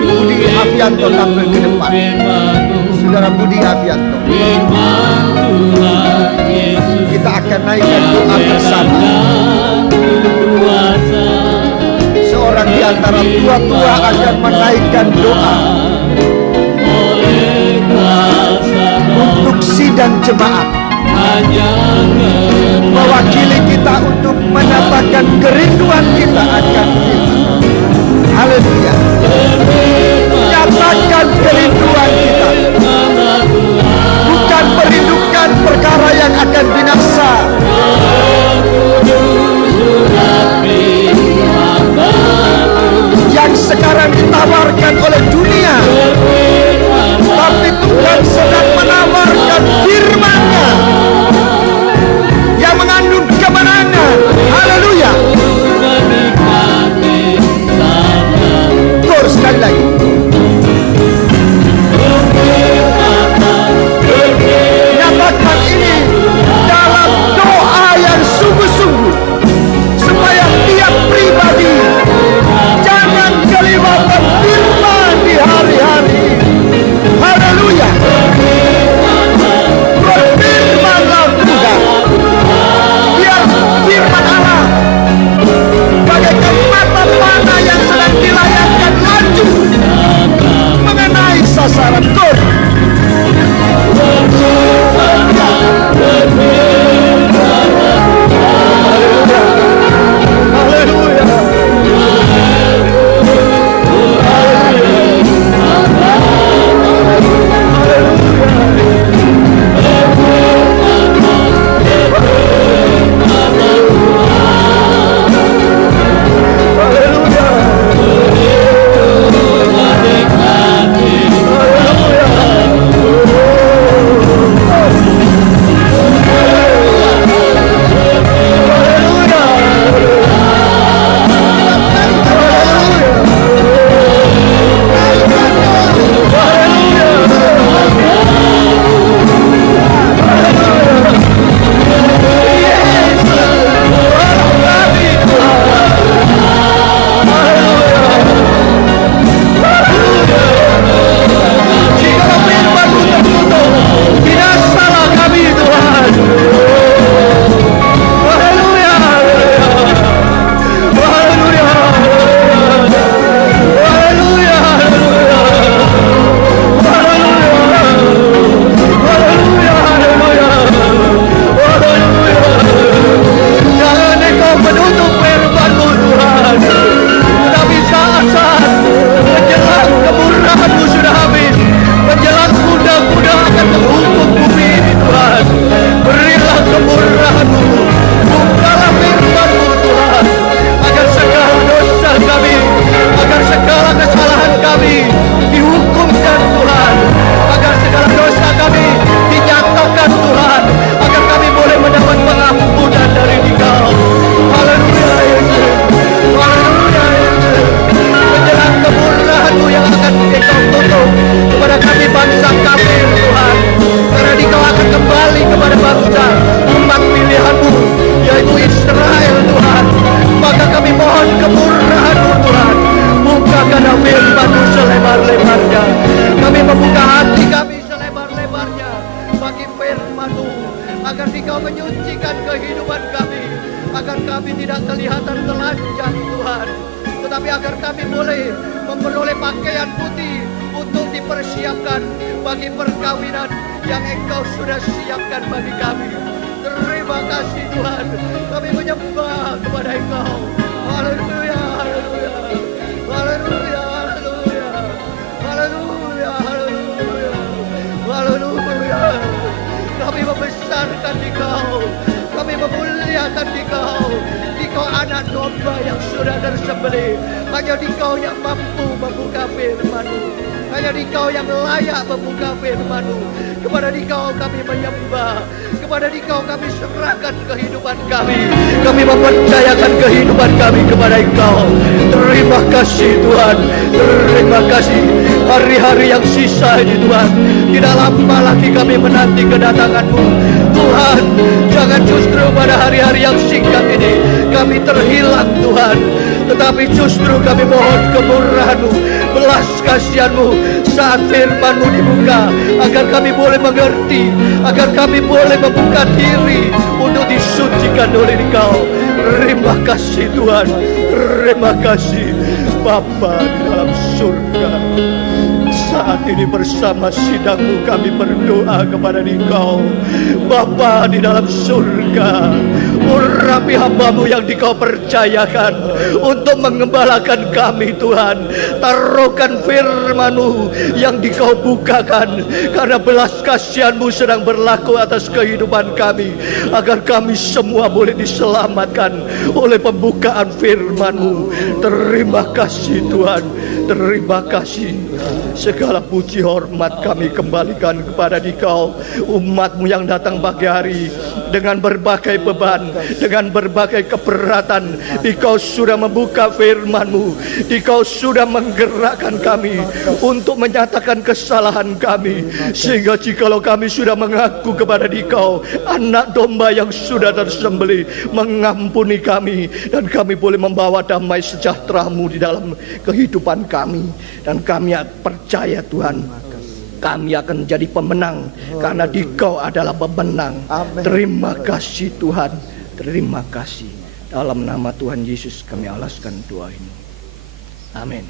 Budi Afianto tampil ke depan. Firman-Mu, Saudara Budi Afianto, firman Tuhan Yesus, kita akan naikkan doa bersama. kuasa Seorang di antara tua-tua akan menaikkan doa oleh kuasa untuk sidang jemaat, hanya mewakili kita untuk menyatakan kerinduan kita akan firman. Haleluya. Nyatakan kerinduan kita, bukan merindukan perkara yang akan binasa, yang sekarang ditawarkan oleh dunia, tapi Tuhan sedang menawarkan firman-Nya yang mengandung kemenangan. Haleluya. Kor sekali lagi. firman-Mu, agar Dikau menyucikan kehidupan kami, agar kami tidak kelihatan telanjang Tuhan, tetapi agar kami boleh memperoleh pakaian putih untuk dipersiapkan bagi perkawinan yang Engkau sudah siapkan bagi kami. Terima kasih Tuhan, kami menyembah kepada Engkau. Haleluya, haleluya, haleluya, haleluya, haleluya, haleluya, haleluya. Kami membesarkan Dikau, kami memuliakan Dikau. Dikau anak domba yang sudah tersembelih. Hanya Dikau yang mampu membuka firman-Mu, hanya Dikau yang layak membuka firman-Mu. Kepada Dikau kami menyembah, kepada Dikau kami serahkan kehidupan kami. Kami mempercayakan kehidupan kami kepada Engkau. Terima kasih Tuhan, terima kasih. Hari-hari yang sisa ini Tuhan, tidak lama lagi kami menanti kedatangan-Mu. Tuhan, jangan justru pada hari-hari yang singkat ini kami terhilang Tuhan, tetapi justru kami mohon kemurahan-Mu, belas kasihan-Mu saat firman-Mu dibuka, agar kami boleh mengerti, agar kami boleh membuka diri untuk disucikan oleh Engkau. Terima kasih Tuhan, terima kasih Bapa di dalam surga. Saat ini bersama sidang-Mu kami berdoa kepada Engkau, Bapa di dalam surga. Urapi hamba-Mu yang Dikau percayakan untuk mengembalakan kami Tuhan. Taruhkan firman-Mu yang Dikau bukakan, karena belas kasihan-Mu sedang berlaku atas kehidupan kami, agar kami semua boleh diselamatkan oleh pembukaan firman-Mu. Terima kasih Tuhan, terima kasih. Segala puji hormat kami kembalikan kepada Dikau, umat-Mu yang datang pagi hari dengan berbagai beban, dengan berbagai keberatan. Dikau sudah membuka firman-Mu, Dikau sudah menggerakkan kami untuk menyatakan kesalahan kami, sehingga jikalau kami sudah mengaku kepada Dikau, anak domba yang sudah tersembelih, mengampuni kami, dan kami boleh membawa damai sejahtera-Mu di dalam kehidupan kami. Dan kami percaya Tuhan, kami akan menjadi pemenang, karena Dikau adalah pemenang. Terima kasih Tuhan, terima kasih. Dalam nama Tuhan Yesus kami alaskan doa ini. Amin.